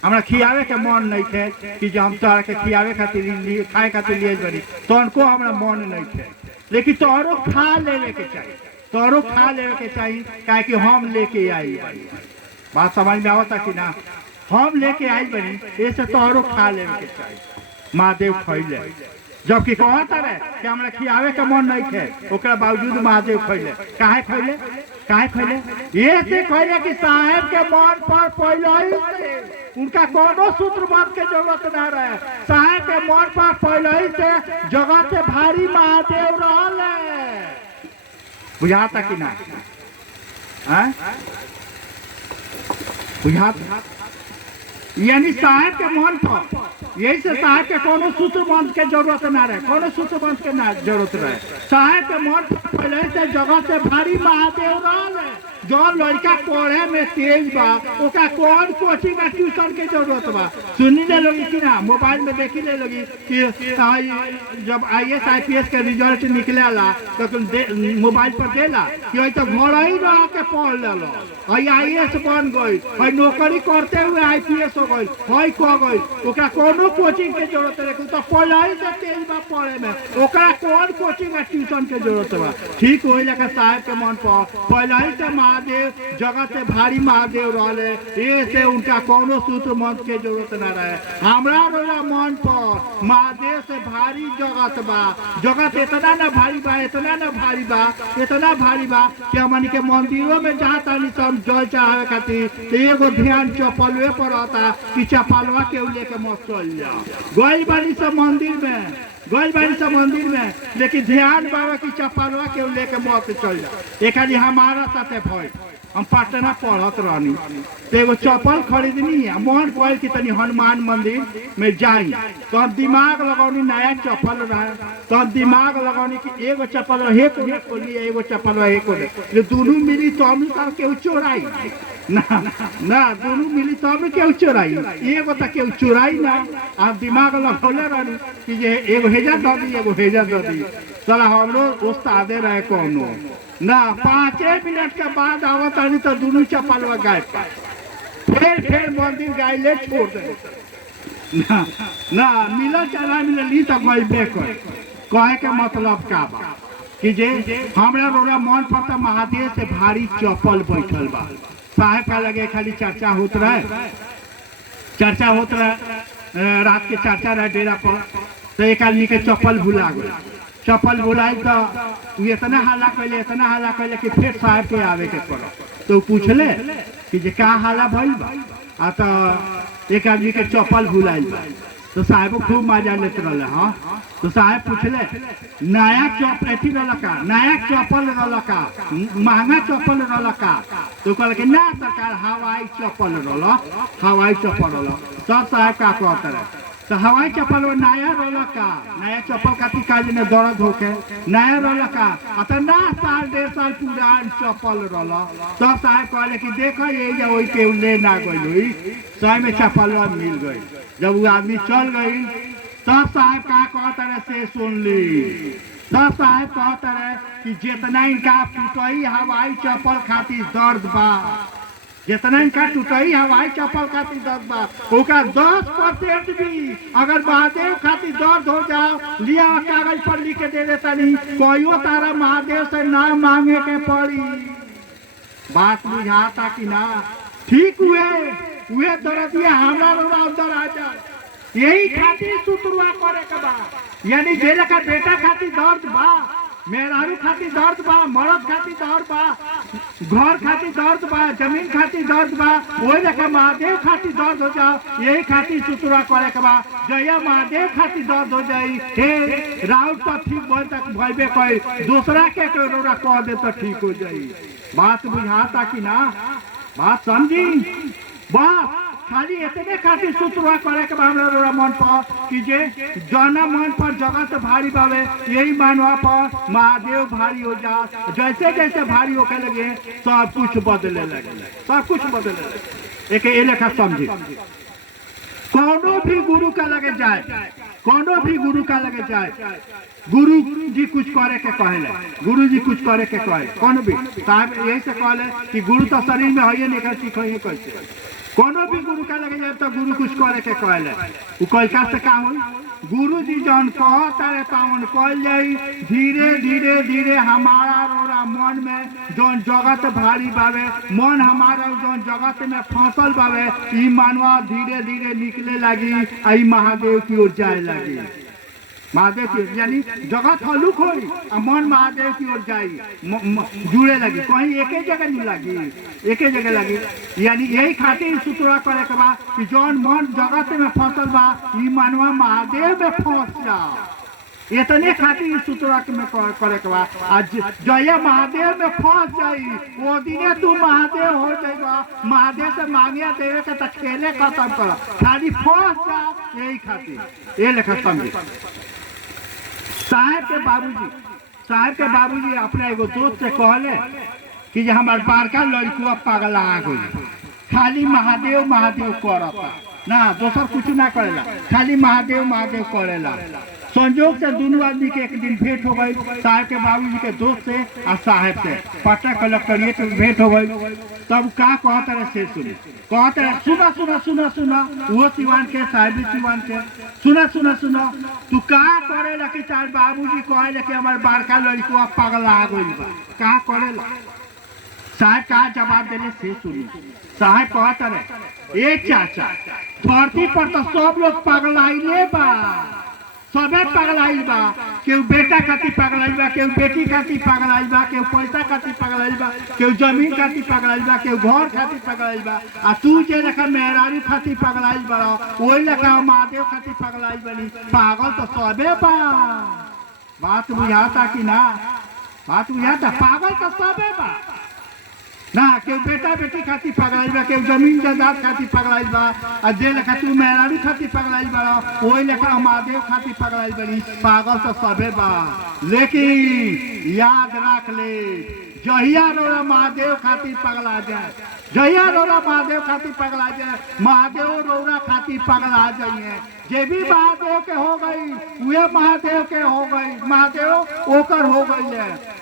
हमरा खियावे के मन नहीं थे कि जो हम तोहरा के खियावे खातिर खाए खातिर लिए बनी तो उनको हमरा मन नहीं थे, लेकिन तोहरो खा लेवे के चाहिए काहे कि हम लेके आई। बात समझ में आवता कि ना, हम लेके आई बनी ऐसे तोहरो खा लेवे के चाहिए। महादेव खैले जबकि कहता रहे कि हमरा खियावे के मन नहीं थे, ओकरा बावजूद महादेव खैले। काहे खैले ये से खैले कि साहब के मन पर पहले से उनका कोनो सूत्र बंद के जरूरत ना रहे, साहब के मन पर पहले से जगह से भारी महादेव रहले। बुझाता कि ना बुझाता, यानी साहब के मन पर यही से साहब के कोनो सूत्र बंद के जरूरत ना रहे, कोनो सूत्र बंद के ना जरूरत रहे। साहब के मन पर पहले से जगह से भारी महादेव रहले। जौन लड़का पढ़े में तेज बा ओका कौन कोचिंग और ट्यूशन के जरूरत बा। सुनी ले लोगी कि ना मोबाइल में देखी ले लोगी कि जब IAS IPS के रिजल्ट निकलेला तो मोबाइल पर देला कि तो घर ही रह के पढ़ लेलो IAS बन गई नौकरी करते हुए IPS हो गई कह गई ओकरा कोनो कोचिंग के जरूरत नहीं तो पढ़ाई से तेज बा पढ़े में ओकरा कौन कोचिंग और ट्यूशन के जरूरत बा। ठीक वही लेकर साहब के मन पर पहले ही से महादेव जगत से भारी महादेव रहे ये से उनका कोनो सूत्र मंत्र के जरूरत न रहे। हमरा रोला मन पर महादेव से भारी जगत बा जगत इतना ना भारी बा इतना ना भारी बा इतना भारी बा कि हमन के मंदिरों में जाता नहीं सब जल चढ़ावे खातिर तो एगो ध्यान चपलवे पर रहता कि चपलवा के लेके मत चल जा गई बानी सब मंदिर में मंदिर में लेकिन ध्यान बाबा की चपलवा के लेके मत चल जा। एक हमारा साथे भय हम पटना पढ़त रहनी तो एगो चप्पल खरीदनी है मन कहल कि तनी हनुमान मंदिर में जाई तो हम दिमाग लगौनी नया चप्पल रहे तो हम दिमाग लगौनी कि एगो चप्पल हे को लिए एगो चप्पल हे को ले दोनों मिली तो हम केहू चोराई ना दोनों मिली तो हम केहू चोराई एगो तो केहू चोराई ना हम दिमाग लगौले रहनी कि जे एगो हेजा दे दी एगो हेजा दे दी चला हम लोग उस्तादे रहे कोनो ना 5 मिनट के बाद आवत आनी तो दोनों चप्पल गायब फिर मंदिर गाय ले छोड़ दे ना मिला चला मिले ली तो गई कहे के मतलब का बा कि जे हमरा रोला मन पर तो महादेव से भारी चप्पल बैठल बा। साहेब का लगे खाली चर्चा होत रहे रात के चर्चा रहे डेरा पर तो एक आदमी के चप्पल भुला गए चप्पल भुलाई तो इतना हाला कैले कि फिर साहब के आवे के पड़ा तो पूछले कि जे का हाला भइल बा तो एक आदमी के चप्पल भुलाइल बा तो साहब खूब मजा लेते रहे। हाँ तो साहब पूछले नया चप्पल रहा महंगा चप्पल रहा तो कहल कि ना सरकार हवाई चप्पल रहा सब साहब का कहते रहे तो हवाई चप्पल नया रोला का नया चप्पल का काज ने दर्द होके नया रोला का ना 1.5 साल पुरान चप्पल रोला तब साहब कहले कि देखो ये जो के ले ना गई सही में चप्पल मिल गई। जब वो आदमी चल गई तब साहब का कहते रहे से सुन ली तब साहब कहते रहे कि जितना इनका टूटई हवाई चप्पल खातिर दर्द बा जितना इनका टूटई हवाई चप्पल खातिर दर्द बा ओका 10% भी अगर महादेव खातिर दर्द हो जाओ लिया कागज पर लिख के दे देता नहीं कोई तारा महादेव से ना मांगे के पड़ी। बात बुझाता कि ना ठीक हुए दर्दिया हमरा अंदर आ जाए यही खातिर सुतरुआ करे के बा यानी जे का बेटा खातिर दर्द बा मेहरारू खातिर दर्द बा मर्द खातिर दर्द बा घर खातिर दर्द बा जमीन खातिर दर्द बा वही लेकर महादेव खातिर दर्द हो जाओ यही खातिर सुतुरा करे के बा जया महादेव खातिर दर्द हो जाई हे राउत तो ठीक बोल तक भइबे कई दूसरा के रोरा कह दे तो ठीक हो जाई। बात बुझाता कि ना बात समझी बात खाली इतने खातिर सुतुआ करे के हमरा मन पर कि जे जना मन पर जगह तो भारी बावे यही मानवा पर महादेव भारी हो जा जैसे जैसे भारी होके लगे सब कुछ बदले लगे। एक लेखा समझी कोनो भी गुरु का लगे जाए गुरु जी कुछ करे के कहे कोनो भी साहब यही से कहले कि गुरु तो शरीर में है नहीं कैसे कोनो भी गुरु का लगे जाए तो गुरु कुछ करे के कहले उ कलका से का हो गुरु जी जौन कहता रहे तौन कल जाई धीरे धीरे हमारा रोरा मन में जौन जगत भारी बावे मन हमारा जौन जगत में फसल बावे ई मानवा धीरे धीरे निकले लगी आई महादेव की ओर जाए लगी महादेव की यानी जगत हलुक हो मन महादेव की ओर जाई जुड़े लगी कहीं एक जगह लगी यानी यही खातिर सुतुरा करे के बा कि जौन मन जगत में फसल बा ई मानवा महादेव में फंस जाओ इतने खातिर सुतुरा में करे के बा आज जया महादेव में फंस जाई वो दिने तू महादेव हो जाएगा महादेव से मांगिया देवे के तो खेले खत्म कर खाली फंस जा यही खातिर ये लेखा समझी। साहब के बाबूजी अपने एगो दोस्त से कहले कि जे हमार बारका लड़कुआ पागल आ गई, खाली महादेव महादेव करता ना, दोसर कुछ ना करेला, खाली महादेव महादेव करेला। संजोग से दोनों आदमी के एक दिन भेंट हो गई, साहब के बाबूजी के दोस्त से और साहब से पटना कलेक्टरिएट में भेंट हो गई। तब का कहता रहे से सुनी, कहता रहे सुना सुना सुना सुना, वो सिवान के साहब भी सिवान के, सुना सुना सुना, तू का करेला कि तार बाबूजी कहेला कि हमार बारका लड़कुआ पागल आ गई बा, का करेला? साहब का जवाब देने से सुनी। साहब कहता रहे ए चाचा, धरती पर तो सब लोग पागल आइले बा, सबे पागल आइल बा, केहू बेटा खातिर पागल आइल बा, केहू बेटी खातिर पागल आइल बा, केहू पैसा खातिर पागल आइल बा, केहू जमीन खातिर पागल आइल बा, केहू घर खातिर पागल आइल बा। आ तू जे लेखा मेहरारू खातिर पागल आइल बा, वही लेखा महादेव खातिर पागल आइल बनी। पागल तो सबे बा। बात बुझाता कि ना? बात बुझाता? पागल तो सबे बा ना, केहू बेटा बेटी खातिर पगलाइल बा, केहू जमीन जायदाद खातिर पगलाइल बा, और जे लेखा तू मेहरारू खातिर पगलाइल बा, वही लेखा महादेव खातिर पगलाइल बनी। पागल तो सबे बा, लेकिन याद रख ले, जहिया रोरा महादेव खातिर पगला जाए, जहिया रोरा महादेव खातिर पगला जाए, महादेव रोरा खातिर पगला जाइए। जे भी महादेव के हो गई, वे महादेव के हो गई, महादेव ओकर हो गई है।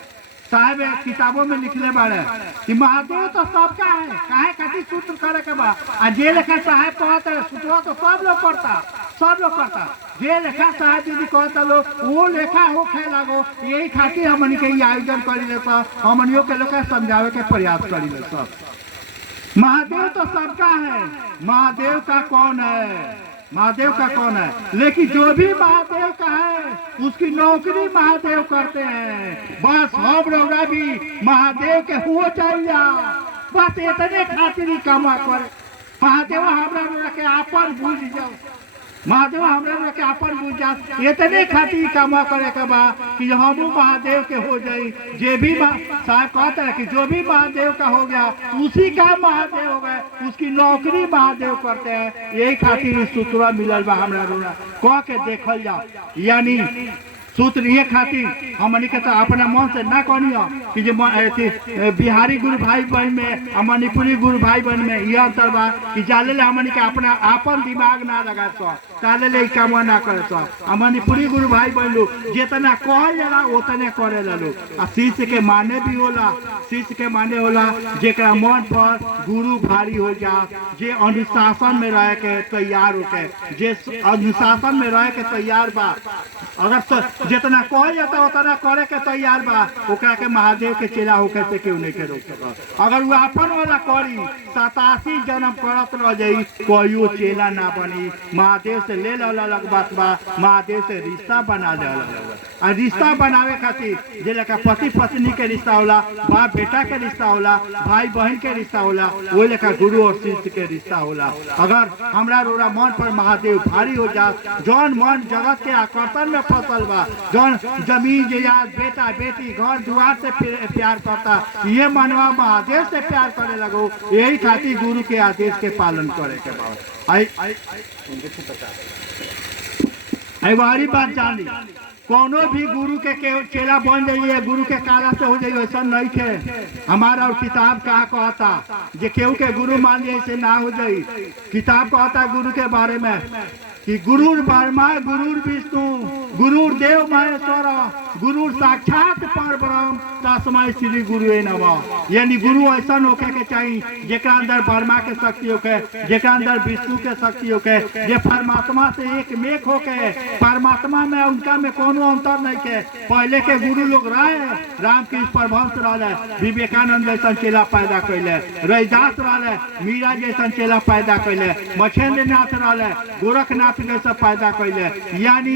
साहब किताबों में लिखले बारे कि महादेव तो सबका है, काहे खातिर सूत्र करे के बा। आ जे लेखा साहब कहता है सूत्र तो सब लोग करता, सब लोग करता। जे लेखा साहब दीदी कहता लोग वो लेखा हो खे लगो, यही खातिर हमनी के आयोजन करी ले, हमनियों के लोग समझावे के प्रयास करी ले। सब महादेव तो सबका है, महादेव का कौन है? महादेव का कौन है? लेकिन जो भी महादेव का है उसकी नौकरी महादेव करते हैं। बस हम लोग भी महादेव के हो चाहिए, बस इतने खातिर ही कमा करे। महादेव हमरा के आपन भूल जाओ, महादेव हमरा के आपन बुझ जा, इतने खातिर कमा करे के बा कि हम महादेव के हो जाई। जे भी साहब कहता है कि जो भी महादेव का हो गया उसी का महादेव हो गए, उसकी नौकरी महादेव करते हैं। यही खातिर सूत्र मिलल बा हमरा रोना कह के देखल जाओ। यानी सूत्र ये खातिर हमनी के तो अपना मन से ना कहनी कि जो बिहारी गुरु भाई बहन में और मणिपुरी गुरु भाई बहन में यह अंतर बा कि जाले ले हमनी के अपना आपन दिमाग ना लगा सो, ताले ले काम ना करे सो। और मणिपुरी गुरु भाई बहन लोग जितना कहल जाला उतने करे ला लोग। और शिष्य के माने भी होला, शिष्य के माने होला जेकरा मन पर गुरु भारी हो जा, जे अनुशासन में रह के तैयार होके, जे अनुशासन में रह के तैयार बा, अगर तो जितना कहल जाता उतना करे के तैयार बा, ओकरा के महादेव के चेला होकर से क्यों नहीं के रोक सकता। अगर वो अपन वाला करी 87 जन्म करत रह जाई, कोई चेला ना बनी। महादेव से ले अलग बात बा, महादेव से रिश्ता बना ले अलग। और रिश्ता बनावे खातिर जे लेखा पति पत्नी के रिश्ता होला, बाप बेटा के रिश्ता होला, भाई बहन के रिश्ता होला, वही लेखा गुरु और शिष्य के रिश्ता होला। अगर हमरा रोरा मन पर महादेव भारी हो जा, जौन मन जगत के आकर्षण में फसल बा, जौन जमीन जायदाद बेटा बेटी घर दुआर से प्यार करता, ये मनवा महादेव से प्यार करे लगो। यही खातिर गुरु के आदेश के पालन करे के बाद आई बात जान ली। कोनो भी गुरु के चेला बन जाइए, गुरु के काला से हो जाइए, ऐसा नहीं थे। हमारा और किताब कहा कहता जे केहू के गुरु मान जाए से ना हो जाई। किताब कहता गुरु के बारे में कि गुरुर ब्रह्मा गुरुर विष्णु गुरुर देव महेश्वर गुरुर साक्षात परब्रह्म तस्मै श्री गुरुवे नमः। यानी गुरु ऐसा होके के चाहिए जेकरा अंदर ब्रह्मा के शक्ति होके, जेकरा अंदर विष्णु के शक्ति होके, जे परमात्मा से एक मेक होके, परमात्मा में उनका में कोनो अंतर नहीं के। पहले के गुरु लोग रहे, रामकृष्ण परमहंस रहे, विवेकानंद जैसा चेला पैदा कैले, रविदास रहे, मीरा जैसा चेला पैदा कैले, मछेंद्र नाथ रहे, गोरखनाथ जैसा पैदा कैले। यानी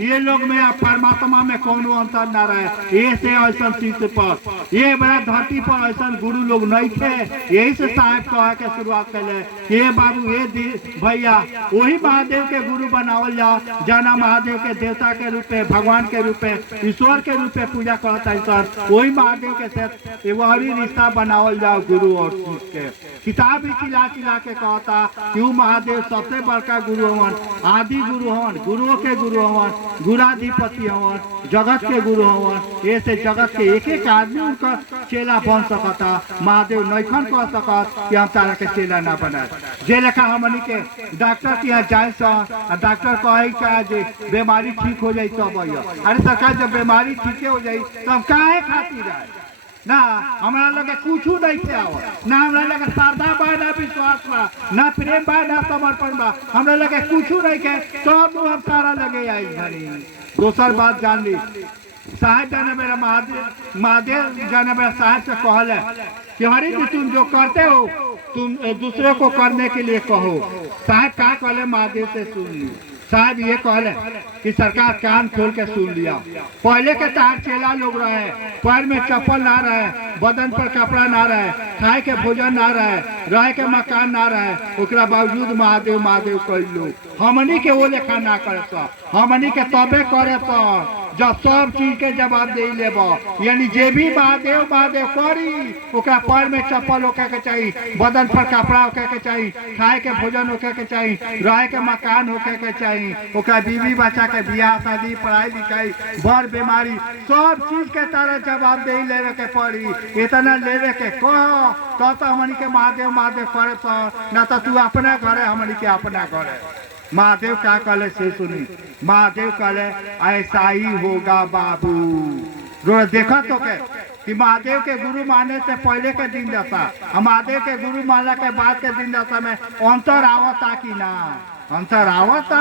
ये लोग में परमात्मा में कोनो अंतर ना रहे। ये से ऐसा चीज पर ये बड़ा धरती पर ऐसा गुरु लोग नहीं थे। यही से साहब कहा के शुरुआत कैले कि ये बाबू ये भैया वही महादेव के गुरु बनावल जाओ, जाना महादेव के देवता के रूप में, भगवान के रूप में, ईश्वर के रूप में पूजा करता है सर। वही महादेव के साथ वही रिश्ता बनावल जाओ गुरु और शिष्य के। किताब भी चिल्ला चिल्ला के कहता कि महादेव सबसे बड़का गुरु हवन, आदि गुरु हवन, गुरुओं के गुरु हवन, गुराधिपति हवन, जगत के गुरु हवन। ऐसे जगत के एक एक आदमी उनका चेला बन सकता। महादेव नैखन कह सकत कि हम तारा के चेला ना बनाए। जे लेखा हमनी के डॉक्टर के यहाँ जाए डॉक्टर कहे का जे बीमारी ठीक हो जाए तब आइए। अरे सरकार जब बीमारी ठीक हो जाए तब काहे खातिर आए ना? हमारा लगे कुछ नहीं थे आओ ना, हमारा लगे श्रद्धा बा ना विश्वास बा ना प्रेम बा ना समर्पण बा, हमारा लगे कुछ नहीं के तब हम सारा लगे आई घरी। दोसर बात जान ली, साहब जाने मेरा महादेव जाने मेरा साहब से कहल है कि हरी जी तुम जो करते हो तुम दूसरे को करने के लिए कहो। साहब क्या कहले महादेव से सुन ली। साहब ये कहले कि सरकार कान खोल के सुन लिया। पहले के तार चेला लोग रहे, पैर में चप्पल ना रहे, बदन पर कपड़ा ना रहे, खाए के भोजन ना रहे के मकान ना रहे, ओकरा बावजूद महादेव महादेव कई लोग। हमनी के वो लेखा ना करे तो हमनी के तबे करे तो जब सब चीज के जवाब दे लेब। यानी जे भी महादेव महादेव करी ओकरा पैर में चप्पल होके के चाहिए, बदन पर कपड़ा होके के चाहिए, खाए के भोजन होके के चाहिए, रहे के मकान होके के चाहिए, ओकरा बीवी बच्चा के बियाह शादी पढ़ाई लिखाई बड़ बीमारी सब चीज के तरह जवाब दे लेवे के पड़ी। इतना लेवे के कह तो हमनी के महादेव महादेव करे तो ना तो तू अपना घरे हमनी के अपना घरे। महादेव क्या कहले से सुनी। महादेव कहले ऐसा ही होगा बाबू। रो देखा तो के कि महादेव के गुरु माने से पहले के दिन दशा महादेव के गुरु माने के बाद के दिन दशा में अंतर आवता कि ना? अंतर आवता,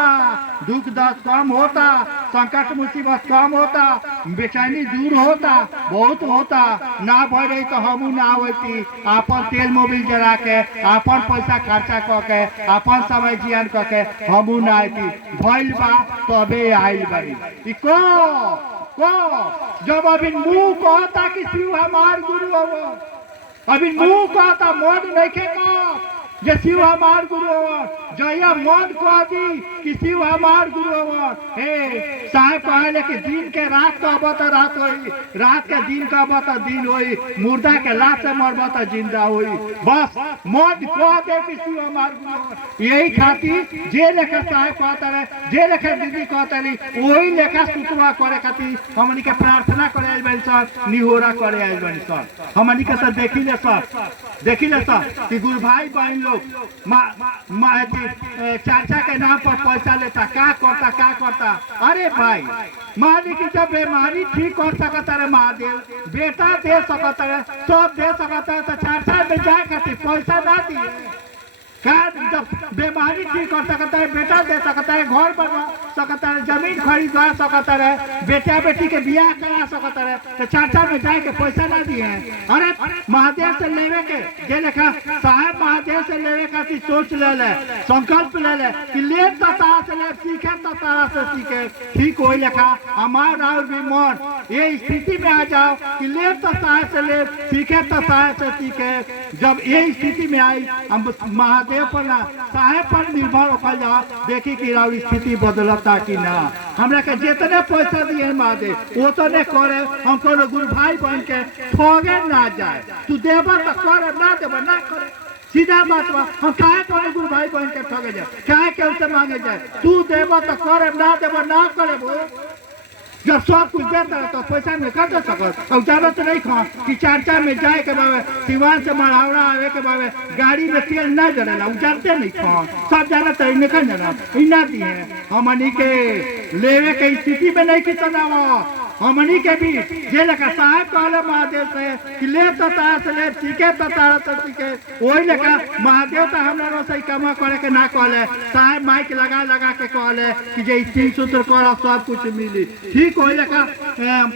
दुख दर्द कम होता, संकट मुसीबत कम होता, बेचैनी दूर होता, बहुत होता। ना भर रही तो हमू ना होती, अपन तेल मोबिल जरा के अपन पैसा खर्चा करके अपन समय जियान करके हमू ना आती। भइल बा तबे आइल बारी को जब अभी मुंह कहता कि शिव हमार गुरु हो, अभी मुंह कहता मन नहीं खेगा जे शिव हमार गुरु हो, जया मन कह दी कि शिव हमार गुरु हो। हे साहब कहले कि दिन के रात कहब तो रात होई, रात के दिन कहब तो दिन होई, मुर्दा के लाश से मरब तो जिंदा होई। बस मन कह दे कि शिव हमार गुरु हो। यही खातिर जे लेखा साहब कहता रहे, जे लेखा दीदी कहता रही वही लेखा सुतवा करे खातिर हमनी के प्रार्थना करे आइल बानी सर, निहोरा करे आइल बानी सर। हमनी के सर देखी ले सर कि गुरु भाई बहन लोग चाचा के नाम पर पैसा लेता का करता। अरे भाई मान की जब बीमारी ठीक कर सकता है महादेव, बेटा दे सकता है, सब दे सकता है, तो चाचा में जाए खातिर पैसा ना दिए क्या? जब बीमारी ठीक कर सकता है, बेटा दे सकता है, घर बना सकता है, जमीन खरीदवा सकता है, बेटा बेटी के बियाह करा सकता है, तो चाचा में जाए के पैसा ना दिए। अरे महादेव से लेवे के जे लेखा साहब महादेव से लेवे का सोच ले संकल्प ले कि ले तो तारा से ले, सीखे तो तारा से सीखे। ठीक हो लेखा हमारा और भी मन ये स्थिति में आ जाओ कि ले तो साहब से ले, सीखे तो साहब से सीखे। जब ये स्थिति में आई हम महादेव पर ना साहेब पर निर्भर होकर जाओ, देखी कि स्थिति बदलता कि ना। हमरा के जितने पैसा दिए महादेव वो तो नहीं करे, हम कोनो गुरु भाई बन के ठगे ना जाए। तू देबा तो करे, ना देबा ना करे, सीधा बात बा। हम काहे कोनो गुरु भाई बन के ठगे जाए, काहे के उनसे मांगे जाए? तू देबा तो करे, ना देबा ना करे। वो जब सब कुछ देता है तो पैसा में कर दे सकत। और जरूरत नहीं खा कि चाचा में जाए के बाबे सिवान से मढ़ावड़ा आवे के बाबे गाड़ी में तेल ना जरेला, उ जानते नहीं खा, सब जानत है नहीं खन जाना इना दी है। हमनी के लेवे के स्थिति में नहीं कि तनाव हमनी के भी जे लेखा साहब कहले महादेव से कि ले तो तारा से ले, सीखे तो तारा से सीखे। वही लेखा महादेव तो हमरा से कमा करे के ना कहले, साहब माइक लगा के कहले कि जे 3 सूत्र कर सब कुछ मिली। ठीक वही लेखा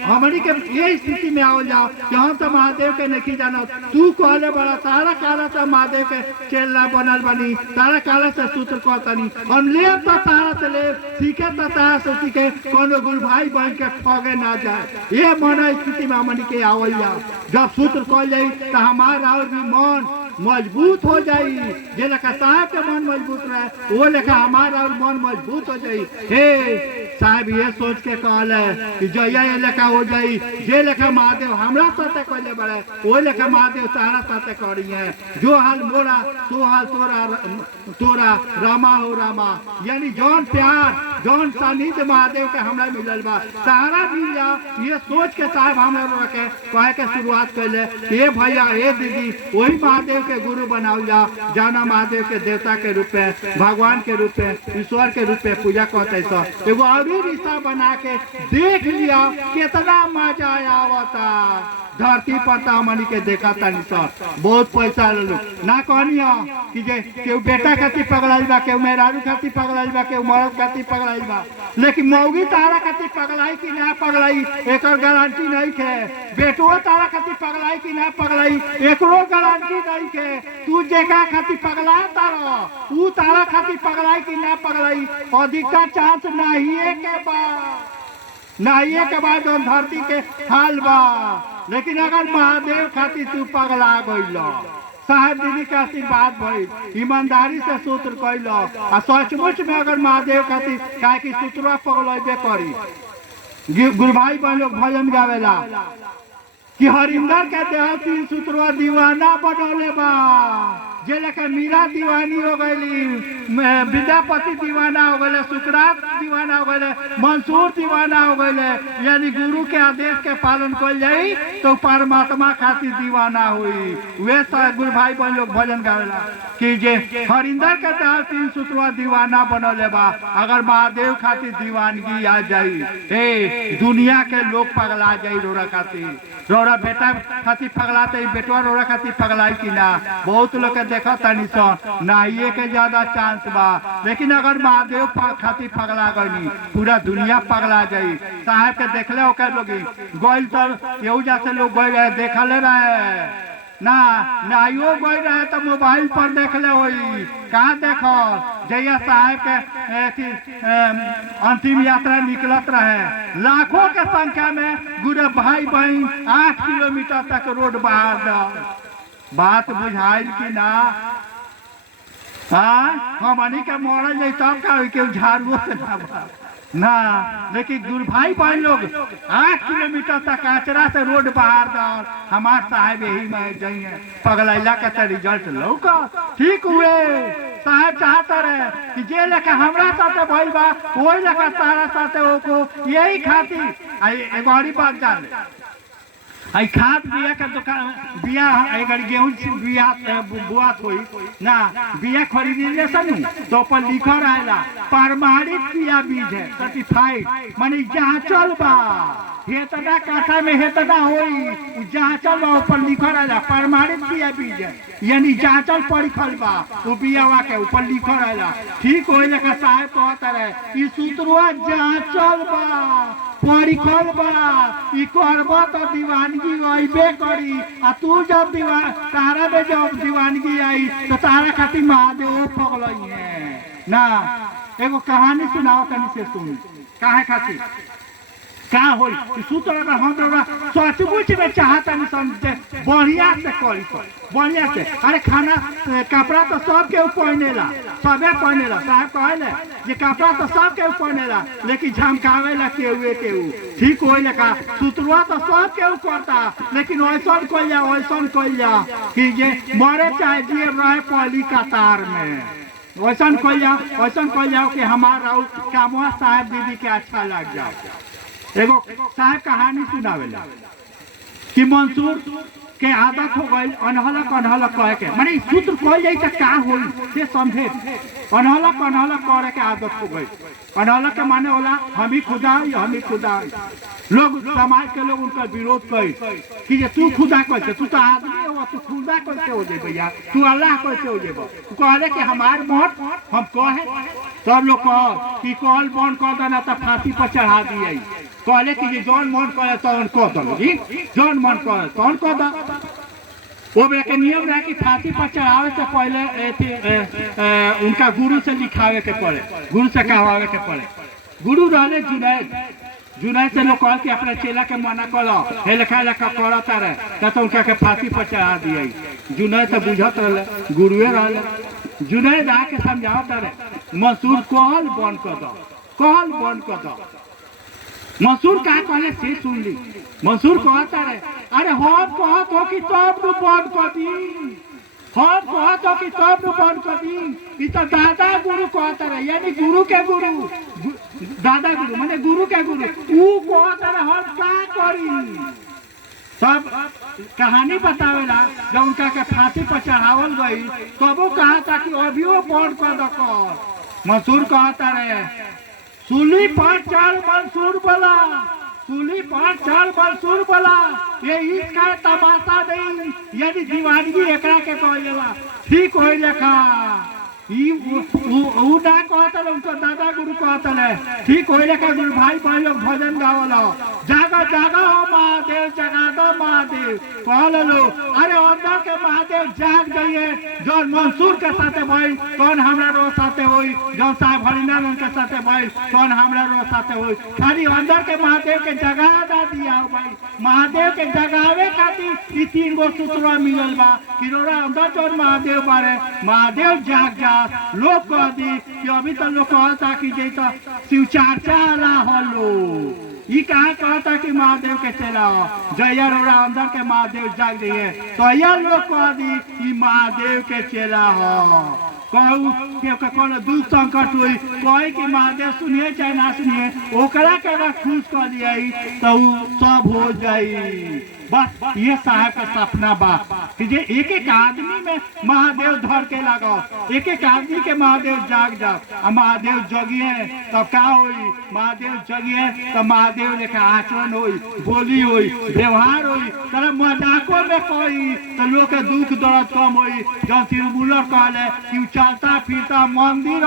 हमनी के ये स्थिति में आओ जाओ कि हम तो महादेव के नहीं जाना। तू कहले बड़ा तारा काला से महादेव के चेला बनल बनी, तारा काला से सूत्र कहतनी, हम ले तो तारा से ले, सीखे तो तारा से सीखे। कोनो गुरु भाई बन के ठगे ना जाए। ये मन स्थिति में हमनी के आवल जाओ। जब सूत्र कह जाई तो हमारा और भी मन मजबूत हो जाई। जे लेखा साहब के मन मजबूत रहे वो लेखा हमारा और मन मजबूत हो जाई। हे साहब ये सोच के कहल है कि जया ये लेखा हो जाई। जे लेखा महादेव हमरा साथे कहले बड़े वो लेखा महादेव तारा साथे करी है। जो हाल मोरा तो हाल तोरा रामा हो रामा, यानी जौन प्यार जौन सानिध्य महादेव के हमरा मिलल बा सारा मिल जा। ये सोच के साहब हमरा के कहे के शुरुआत कैले, ए भैया ए दीदी वही महादेव के गुरु बनाओ जा, जाना महादेव के देवता के रूप में, भगवान के रूप में, ईश्वर के रूप में पूजा करते सब। एगो अभी रिश्ता बना के देख लिया कितना मजा आवता। धरती पर हमनी के देखा तानी सर बहुत पैसा लोग ना कहनिया कि जे केहू बेटा खातिर पगलाइल बा, केहू मेहरारू खातिर पगलाइल बा, केहू मर्द खातिर पगलाइल बा, लेकिन मौगी तारा खातिर पगलाई कि ना पगलाई एकर गारंटी नहीं है। बेटो तारा खातिर पगलाई कि ना पगलाई एकरो गारंटी नहीं है। तू जेका खातिर पगला तारा ऊ तारा खातिर पगलाई कि ना पगलाई अधिकतर चांस नहीं के बा, नहीं के बाद धरती के हाल बा। लेकिन अगर महादेव खातिर तू पगला गइल, साहब दीदी के आशीर्वाद भइल, ईमानदारी से सूत्र कैल आ सचमुच में अगर महादेव खातिर काहे कि सूत्रवा पगलैबे करी। गुरु भाई बहन लोग भजन गावेला कि हरिंदर के देह तीन सूत्रवा दीवाना बनौले बा। जे लेके मीरा दीवानी हो गई, विद्यापति दीवाना हो गए, सुकरात दीवाना हो गए, मंसूर दीवाना हो गए। यानी गुरु के आदेश के पालन कल जाई तो परमात्मा खातिर दीवाना हुई। वे गुरु भाई बहन लोग भजन गावेला कि जे हरिंदर के तहत तीन सूत्रवा दीवाना बनौले बा। अगर महादेव खातिर दीवानगी आ जाई, हे दुनिया के लोग पगला जाई रोरा खातिर। रोरा बेटा खातिर पगलाते बेटवा रोरा खातिर पगलाई कि ना बहुत लोग के देखा तानी सन नाइए के ज्यादा चांस बा। लेकिन अगर महादेव खातिर पगला गई पूरा दुनिया पगला जाई। साहब के देखले ओकर लोग गइल तो यहू जैसे लोग गए रहे देखले रहे ना नाइयो गई रहे तो मोबाइल पर देखले होई। कहाँ देखो जैया साहब के अंतिम यात्रा निकलत रहे लाखों के संख्या में गुरु भाई बहन 8 किलोमीटर तक रोड बाहर द बात बुझाइल कि ना। हाँ हमनी के मरल जाए तब का के झाड़ू से ना, लेकिन गुरु भाई बहन लोग 8 किलोमीटर तक कचरा से रोड बाहर दौड़ हमार साहब यही में जाइए पगलैला के रिजल्ट लौका ठीक हुए। साहब चाहता रहे कि जे लेखा हमरा साथे भइल बा वही लेखा तारा साथे होको। यही खातिर एगो और बात जान आई खाद बिया के दुकान बिया अगर गेहूं बिया बुआत होई ना बिया खरीदले सन तो पर लिखा रहेला प्रमाणित बिया बीज है सर्टिफाइड, माने जांचल बा हेतना काठा में हेतना होई जांचल बा ऊपर लिखा रहेला प्रमाणित बिया बीज है, यानी जांचल परिखल बा वो बियावा के ऊपर लिखा रहेला। ठीक होई लेका साहब कहता रहे ई सूत्रवा जांचल बा परिखल बा ई करबा तो दीवानगी आइबे करी। आ तू जब तारा में जब दीवानगी आई तो तारा खातिर महादेव पगलई है ना। एगो कहानी सुनाओ तनी से सुन काहे खातिर का होई सूत्र अगर हम सचमुच में चाहता नहीं समझे बढ़िया से करी बढ़िया से। अरे खाना कपड़ा तो सब के पहनेला सबे पहनेला साहब कहले जे कपड़ा तो सब के पहनेला लेकिन झमकावेला केहू ठीक होई लेका सूत्रवा तो सब के करता लेकिन ऐसा कइल जा कि जे मरे चाहे जिए रहे पहली कतार में वैसा कइल जाओ कि हमारा कामवा साहब दीदी के अच्छा लग जाओ। एगो साहब कहानी सुनावेला कि मंसूर के आदत हो गई अनहलक कहे के, माने सूत्र कहल जाई त का होई से समझे। अनहलक करे के आदत हो गई। अनहलक के माने होला हम ही खुदा लोग समाज के लोग उनका विरोध कई कि जे तू खुदा कैसे, तू तो आदमी हो तू खुदा कैसे हो जाए भैया, तू अल्लाह कैसे हो जाए। कहले कि हमार मौत हम कहे सब लोग कह कि कॉल बंद कर देना तो फांसी पर चढ़ा दिए। कहले कि जौन मन करे तौन कह दो जी, जौन मन करे तौन कह दो। वो के नियम रहे कि फांसी पर चढ़ावे से पहले उनका गुरु से लिखावे के पड़े, गुरु से कहवावे के पड़े। गुरु रहले जुनैद से लोग कह कि अपने चेला के मना करो हे लेखा करता रहे तो उनका के फांसी पर चढ़ा दिए। जुनैद तो बुझत रहे, गुरुए रहे। जुनैद आके समझावत रहे मंसूर कहल बंद कर दो, कहल बंद कर दो। मंसूर का कहले से सुन ली। मंसूर कहता रहे अरे हम कहत हो कि तब तू बंद कर दी, हम कहत हो कि तब तू बंद कर दी। ई तो दादा गुरु कहता रहे, यानी गुरु के गुरु, दादा गुरु माने गुरु के गुरु। ऊ कहता रहे हम का करी। सब कहानी बतावेला जब उनका के फांसी पर चढ़ावल गई तब वो कहा था कि अभी वो बंद कर दो कर। मंसूर कहता रहे सूली पर चढ़ मंसूर बोला, सूली पर चढ़ मंसूर बोला, ये इसका तमाशा नहीं, यदि दीवानगी एकरा के कहेला ठीक हो लेखा। ऊ ना कहता उनको दादा गुरु कहता ठीक हो लेखा। गुरु भाई भाई लोग भजन गावला जागा जागा हो महादेव, जगा दो महादेव कह लो। अरे अंदर के महादेव जाग जाइए। जो मंसूर के साथे भाई कौन हमरा रो साथे होई, जो साहब हरिनाम उनके साथे भाई कौन हमरा रो साथे होई। खाली अंदर के महादेव के जगा दा दिया भाई। महादेव के जगावे खातिर ई 3 गो सूत्र मिलल बा कि रोरा अंदर जो महादेव बारे महादेव जाग जा। लोग कह दी कि अभी तक लोग कहता कि जैसा शिव चर्चा ला हलो, ये कहा कहता कि महादेव के चला जया रोड़ा अंदर के महादेव जाग दिए तो यह लोग कह दी कि महादेव के चेला हो। कहू कि कौन दुख संकट हुई कहे कि महादेव सुनिए चाहे ना सुनिए, ओकरा के अगर खुश कर दिया तो सब हो जाई। बस ये साहब का सपना बा कि जे एक एक आदमी में महादेव धर के लगाओ, एक एक आदमी के महादेव जाग जाओ। और महादेव जगिए तब का होई, महादेव जगिए तब महादेव लेखा आचरण होई, बोली होई, व्यवहार होई। तरह मजाकों में कोई तो लोग के दुख दर्द कम होई। जब तिरुमूलर कहले कि चलता फिरता मंदिर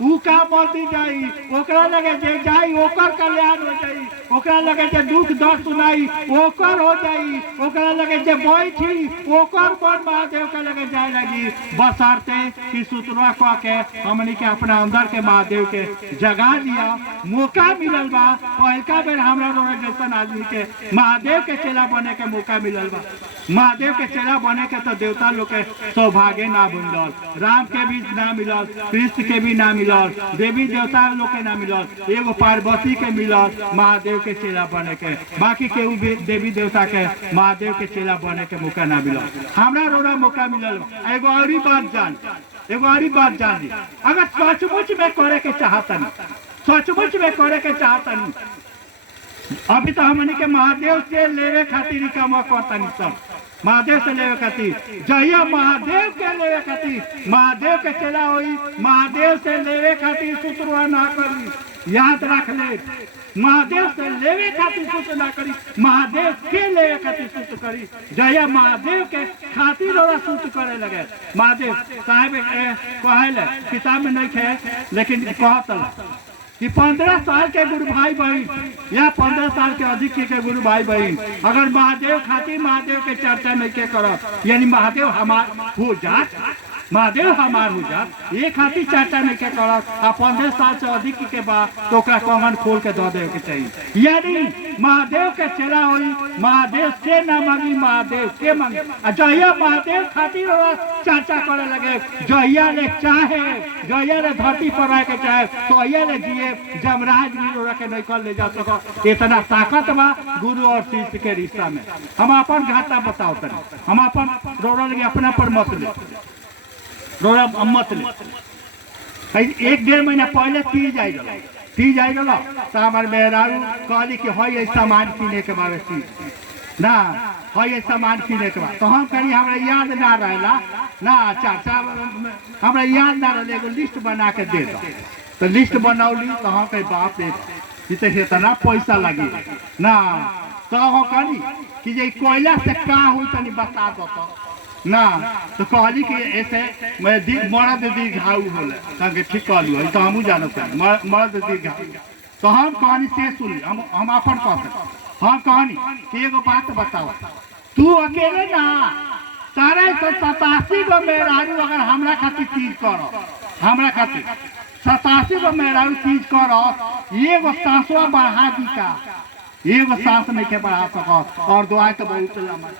ऊ का मंदिर जाई, ओकरा लगे जे जाई ओकर कल्याण हो जाई, ओकरा लगे जे दुख दर्द सुनाई ओकर हो जाई, ओकरा लगे जे बैठी ओकर कौन महादेव के लगे जाए लगी। बसरते कि सुतरा कह के हमनी के अपना अंदर के महादेव के जगा दिया। मौका मिलल बा पहलका बेर हमरा रोहे जैसन आदमी के महादेव के चेला बने के मौका मिलल बा। महादेव के चेला बने के तो देवता लोग के सौभाग्य ना मिलल, राम के भी ना मिलल, कृष्ण के भी ना मिलल, देवी देवता लोग के ना मिलल, एगो पार्वती के मिलल महादेव के चेला बने के। बाकी के देवी देवता के महादेव के चेला बने के मौका ना मिलल। हमरा रोड़ा मौका मिलल। एगो और बात जान, एगो और बात जान ली, अगर सचमुच में करे के चाहतन, सचमुच में करे के चाहतन, अभी तो हमने के महादेव से लेवे खातिर काम करतनी। सब महादेव से लेवे खातिर जहिया महादेव के लेवे खातिर महादेव के चला होई, महादेव से लेवे खातिर सुतरुआ ना करी, याद रख ले। महादेव से लेवे खातिर सुत ना करी, महादेव के लेवे खातिर सुत करी। जहिया महादेव के खातिर और सुत करे लगे। महादेव साहब कहले किताब में नहीं खे लेकिन कहता कि 15 साल के गुरु भाई बहन या 15 साल के अधिक के गुरु भाई बहन अगर महादेव खातिर महादेव के चर्चा नहीं के कर, यानी महादेव हमार हो जात, महादेव हमार हो जात, ये खातिर चर्चा नहीं के कर, 15 साल से अधिक के बाद तो कमन खोल के दे के चाहिए। यानी महादेव के चेला होई, महादेव से ना मांगी महादेव के मांगे। जहिया महादेव खातिर चर्चा करे लगे, जहिया ले चाहे, जहिया ले धरती पर रह के चाहे तो ले जिए, जमराज भी के नहीं कर ले जा सको। इतना ताकत बा गुरु और शिष्य के रिश्ता में। हम अपन घाटा बताओ तनी, हम अपन रोड़ा लगे अपना पर मत ले, रोड़ा मत ले। 1-1.5 महीना पहले तीज आई गलो तो हमारे मेहरारू कहली कि है सामान किने के बारे ना, है सामान किने के बाद तो हम कहीं हमरा याद ना रहेला ना, चाचा हमरा याद ना रहे, एगो लिस्ट बना के दे दो। तो लिस्ट बनौली तो हम कहीं बाप रे इतना पैसा लगी ना, तो हम कहली कि जे कोयला से का हुई तनी बता दो ना। तो कहली कि ऐसे मैं मर्द दीर्घायु होले संगे ठीक कहलू तो हमू जानत मर्द दीर्घायु। तो हम कहानी से सुनी, हम अपन कहते हम कहानी कि एगो बात बताओ, तू अकेले ना 387 गो मेहरारू अगर हमरा खातिर चीज करो, हमरा खातिर 87 गो मेहरारू चीज करो, एगो सांसवा बढ़ा दी का, एगो सांस नहीं के बढ़ा सको और दुआ तो बहुत लंबा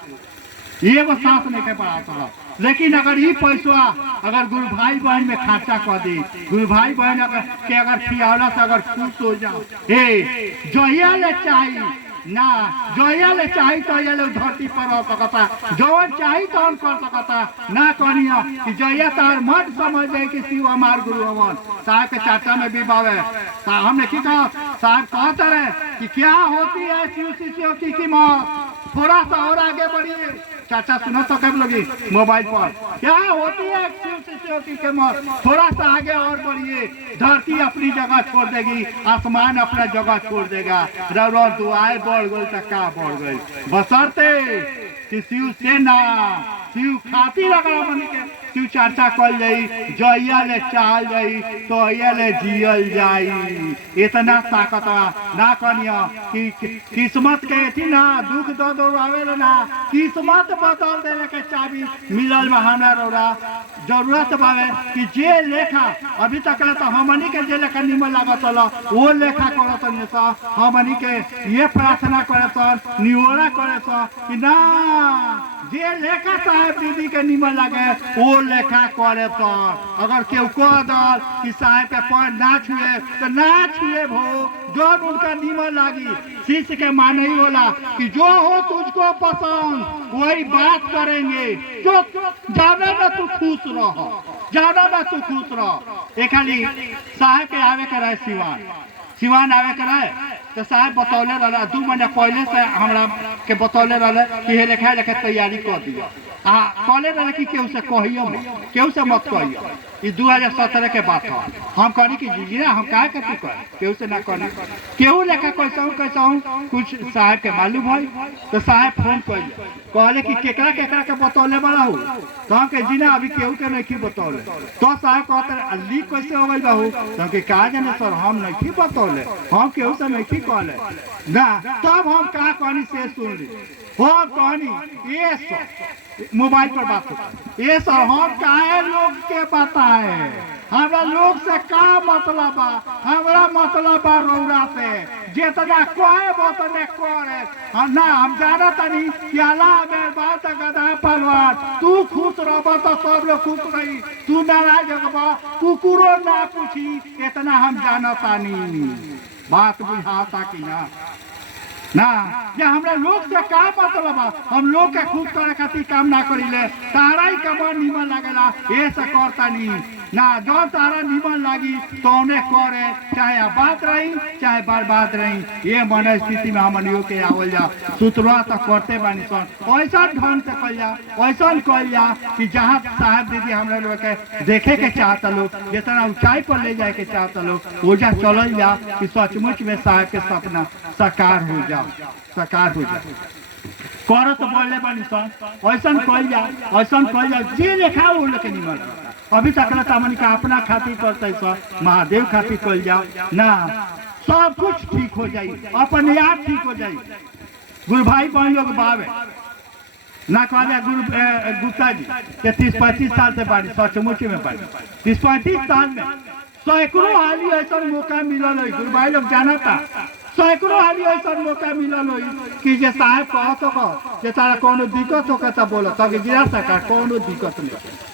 ये वो साथ नहीं के पड़ा था। लेकिन अगर ये पैसा अगर गुरु भाई बहन में खर्चा कर दी, गुरु भाई बहन अगर खियावला से अगर खुश हो जाओ, जहिया ले चाहिए ना, जहिया ले चाहिए तो ये लोग धरती पर रह सकता, जौन चाहिए तो हम कर सकता ना। करिया कि जहिया तार मत समझ जाए कि शिव हमार गुरु हवन। साहब के चाचा में भी बावे हमने की कहा, साहब कहते रहे कि क्या होती है शिव शिष्यों की कीमत, थोड़ा सा और आगे बढ़िए। चाचा सुनो तो कब लोगी मोबाइल पर, क्या होती है शिव शिष्यों की कीमत, थोड़ा सा आगे और बढ़िए। धरती अपनी जगह छोड़ देगी, आसमान अपना जगह छोड़ देगा। रौर दुआएं बढ़ गई तो क्या बढ़ गई, बसरते कि शिव सेना शिव खातिर अगर हमन के शिव चर्चा कल जाई, जइया ले चाल जाई तो ये ले जियल जाई। इतना ताकत ना कनिया कि किस्मत के थी ना, दुख दर्द आवे ना, किस्मत बदल देने के चाबी मिलल बहाना रोरा। जरूरत बावे कि जे लेखा अभी तक तो हमनी के जे लेखा निमन लागत वो लेखा करत हमनी के ये प्रार्थना करे निहोरा करे कि ना, जे लेखा साहेब दीदी के निमन लगे वो लेखा करे। अगर केहू कह दल कि साहेब के पैर ना छुए तो ना छुए भो, जो उनका निमन लागी। शिष्य के माने ही होला कि जो हो तुझको पसंद वही बात करेंगे, जो ज्यादा ना तू खुश रह, ज्यादा ना तू खुश रह। एक खाली साहेब के आवे के रहे सिवान आवे के रहे तो साहब बतौले रहा 2 महीना पहले से हमरा के बतौले रहा कि हे लेखा लेखा तैयारी कर दिया। कहले रहे कि केहू से कहियो मत, केहू से मत कहियो। ये 2017 के बात है। हम कही कि जी ना हम काहे कथी करें, केहू से ना करी, केहू लेखा कैसा हूँ कुछ साहब के मालूम है तो साहब फोन कर कहले कि केकरा केकरा के बतौले बड़ा हो तो हम के जी ना अभी केहू के नहीं बतौले। तो साहब कहते लीक कैसे हो गई बहू तो हम कहा जाने सर हम नहीं बतौले, हम केहू से नहीं कहले ना। तब हम कहा कहनी से सुन ली हो कहनी ये सब मोबाइल पर बात होता ये सर हम काहे लोग के बताए, हमरा लोग से का मतलब बा, हमरा मतलब बा रौरा से जितना कोई बोतने करे ना। हम जाना तनी कि अल्लाह मेरे बात गधा पलवार तू खुश रह तो सब लोग खुश रही, तू नाराज होगा कुकुरो ना पूछी, इतना हम जाना तानी। बात बुझाता कि ना ये हमरा लोग से का मतलब बा, हम लोग के खुश करे खातिर काम ना करिले, तारा ही कबर निमन लागेला ये से करता नहीं ना। जो तारा निमन लागी तो उन्हें करे, चाहे आबाद रही चाहे बर्बाद रही। ये मन स्थिति में हमनियों के आवल जा सुतरा तो करते बानी सन, ऐसा ढंग से कल जा, ऐसा कल जा कि जहाँ साहब दीदी हमरा लोग के देखे के चाहता लोग, जितना ऊंचाई पर ले जाए के चाहता लोग ओजा चलल जा कि सचमुच में साहब के सपना साकार हो जा, साकार हो जा। करत बोले बानी सन ऐसा कल जा, ऐसा कल जा जे लेखा वो लेके निमन। अभी तक हमन का अपना खातिर करते महादेव खातिर कल जा ना, सब कुछ ठीक हो जाई, अपने आप ठीक हो जाई। गुरु भाई बहन लोग बावे ना कहले गुरु गुप्ता जी के 30-35 साल से बाड़ी, सचमुच में बाड़ी 30-35 साल में सैकड़ों हाली ऐसा मौका मिलल है। गुरु भाई लोग जाना था सैकड़ों हाली ऐसा मौका मिलल हो कि जे साहेब कह जे तारा कोनो दिक्कत होकर तो बोलो तब गिरा सका, कोनो दिक्कत नहीं,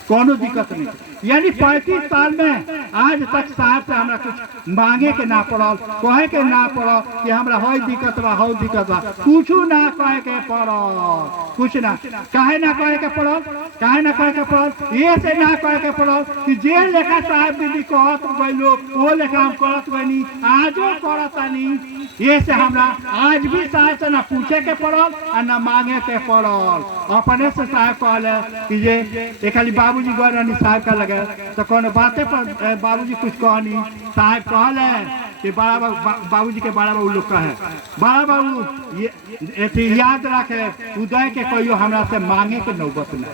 कोनो दिक्कत नहीं। यानी 35 साल में आज तक साहब से हमरा कुछ मांगे के ना पड़ल, कहे के ना पड़ल कि हमरा हो दिक्कत बा हो दिक्कत बा, कुछ ना कहे के पड़ल, कुछ ना काहे ना कहे के पड़ल, काहे ना कहे के पड़ल, ये से ना कहे के पड़ल कि जे लेखा साहब दीदी कहत गइलो वो लेखा हम करत गइनी, आजो करतानी। ये से हमरा आज भी साहब से ना पूछे के पड़ल और ना मांगे के पड़ल। अपने से साहब कहले कि जे खाली बाबूजी गौरानी साहब का लगे तो कौन बातें पर बाबूजी कुछ कहनी, साहब कहले कि बड़ा बाबूजी के बड़ा बाबू लोग कहे बड़ा बाबू ये याद रखे उदय के कहियो हमरा से मांगे के नौबत ना,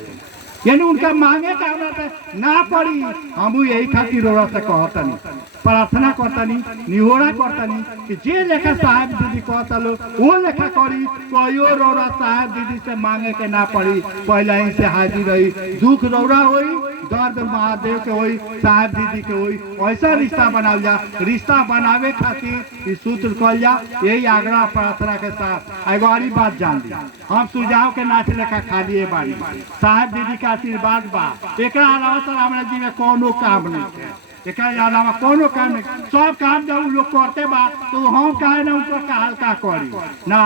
यानी उनका मांगे के हमरा से ना पड़ी। हम यही खातिर रौरा से कहतनी, प्रार्थना करतनी, निहोरा करतनी कि जे लेखा साहब दीदी कहता लो वो लेखा करी, कहियो रौरा साहब दीदी से मांगे के ना पड़ी, पहले ही से हाजिर रही। दुख रौरा होई दर्द महादेव के होई, साहब दीदी के होई, ऐसा रिश्ता बनावल जा। रिश्ता बनावे खातिर इस सूत्र कहल जा। यही आग्रह प्रार्थना के साथ एगो और बात जान ली, हम सुझाव के नाच लेखा खाली बानी, साहब दीदी के आशीर्वाद बा, एकरा अलावा सर हमरा जी में कोनो काम नहीं है, एकरा अलावा कोनो काम नहीं। सब काम जब उ लोग करते बा तो हम काहे ना ऊपर का हल्का करी ना।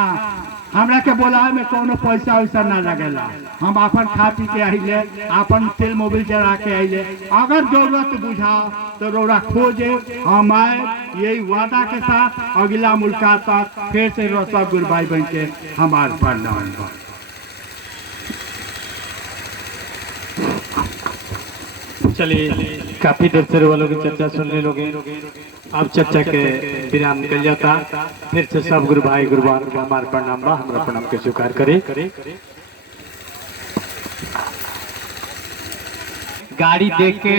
हमरा के बोलावे में कोनो पैसा वैसा ना लगेला, हम अपन खा पी के आइले, अपन तेल मोबिल चढ़ा के आइले। अगर जरूरत बुझा तो रोड़ा खोजे, हम आए यही वादा के साथ। अगला मुलाकात तक फिर से सब गुरु भाई बन के हमारे प्रणाम। चलिए, काफी देर से वालों की चर्चा सुनने लोगे, अब चर्चा के विराम निकल जाता। फिर से सब गुरु भाई गुरुवार को हमारे प्रणाम बा, हमारा प्रणाम के स्वीकार करे। गाड़ी देख के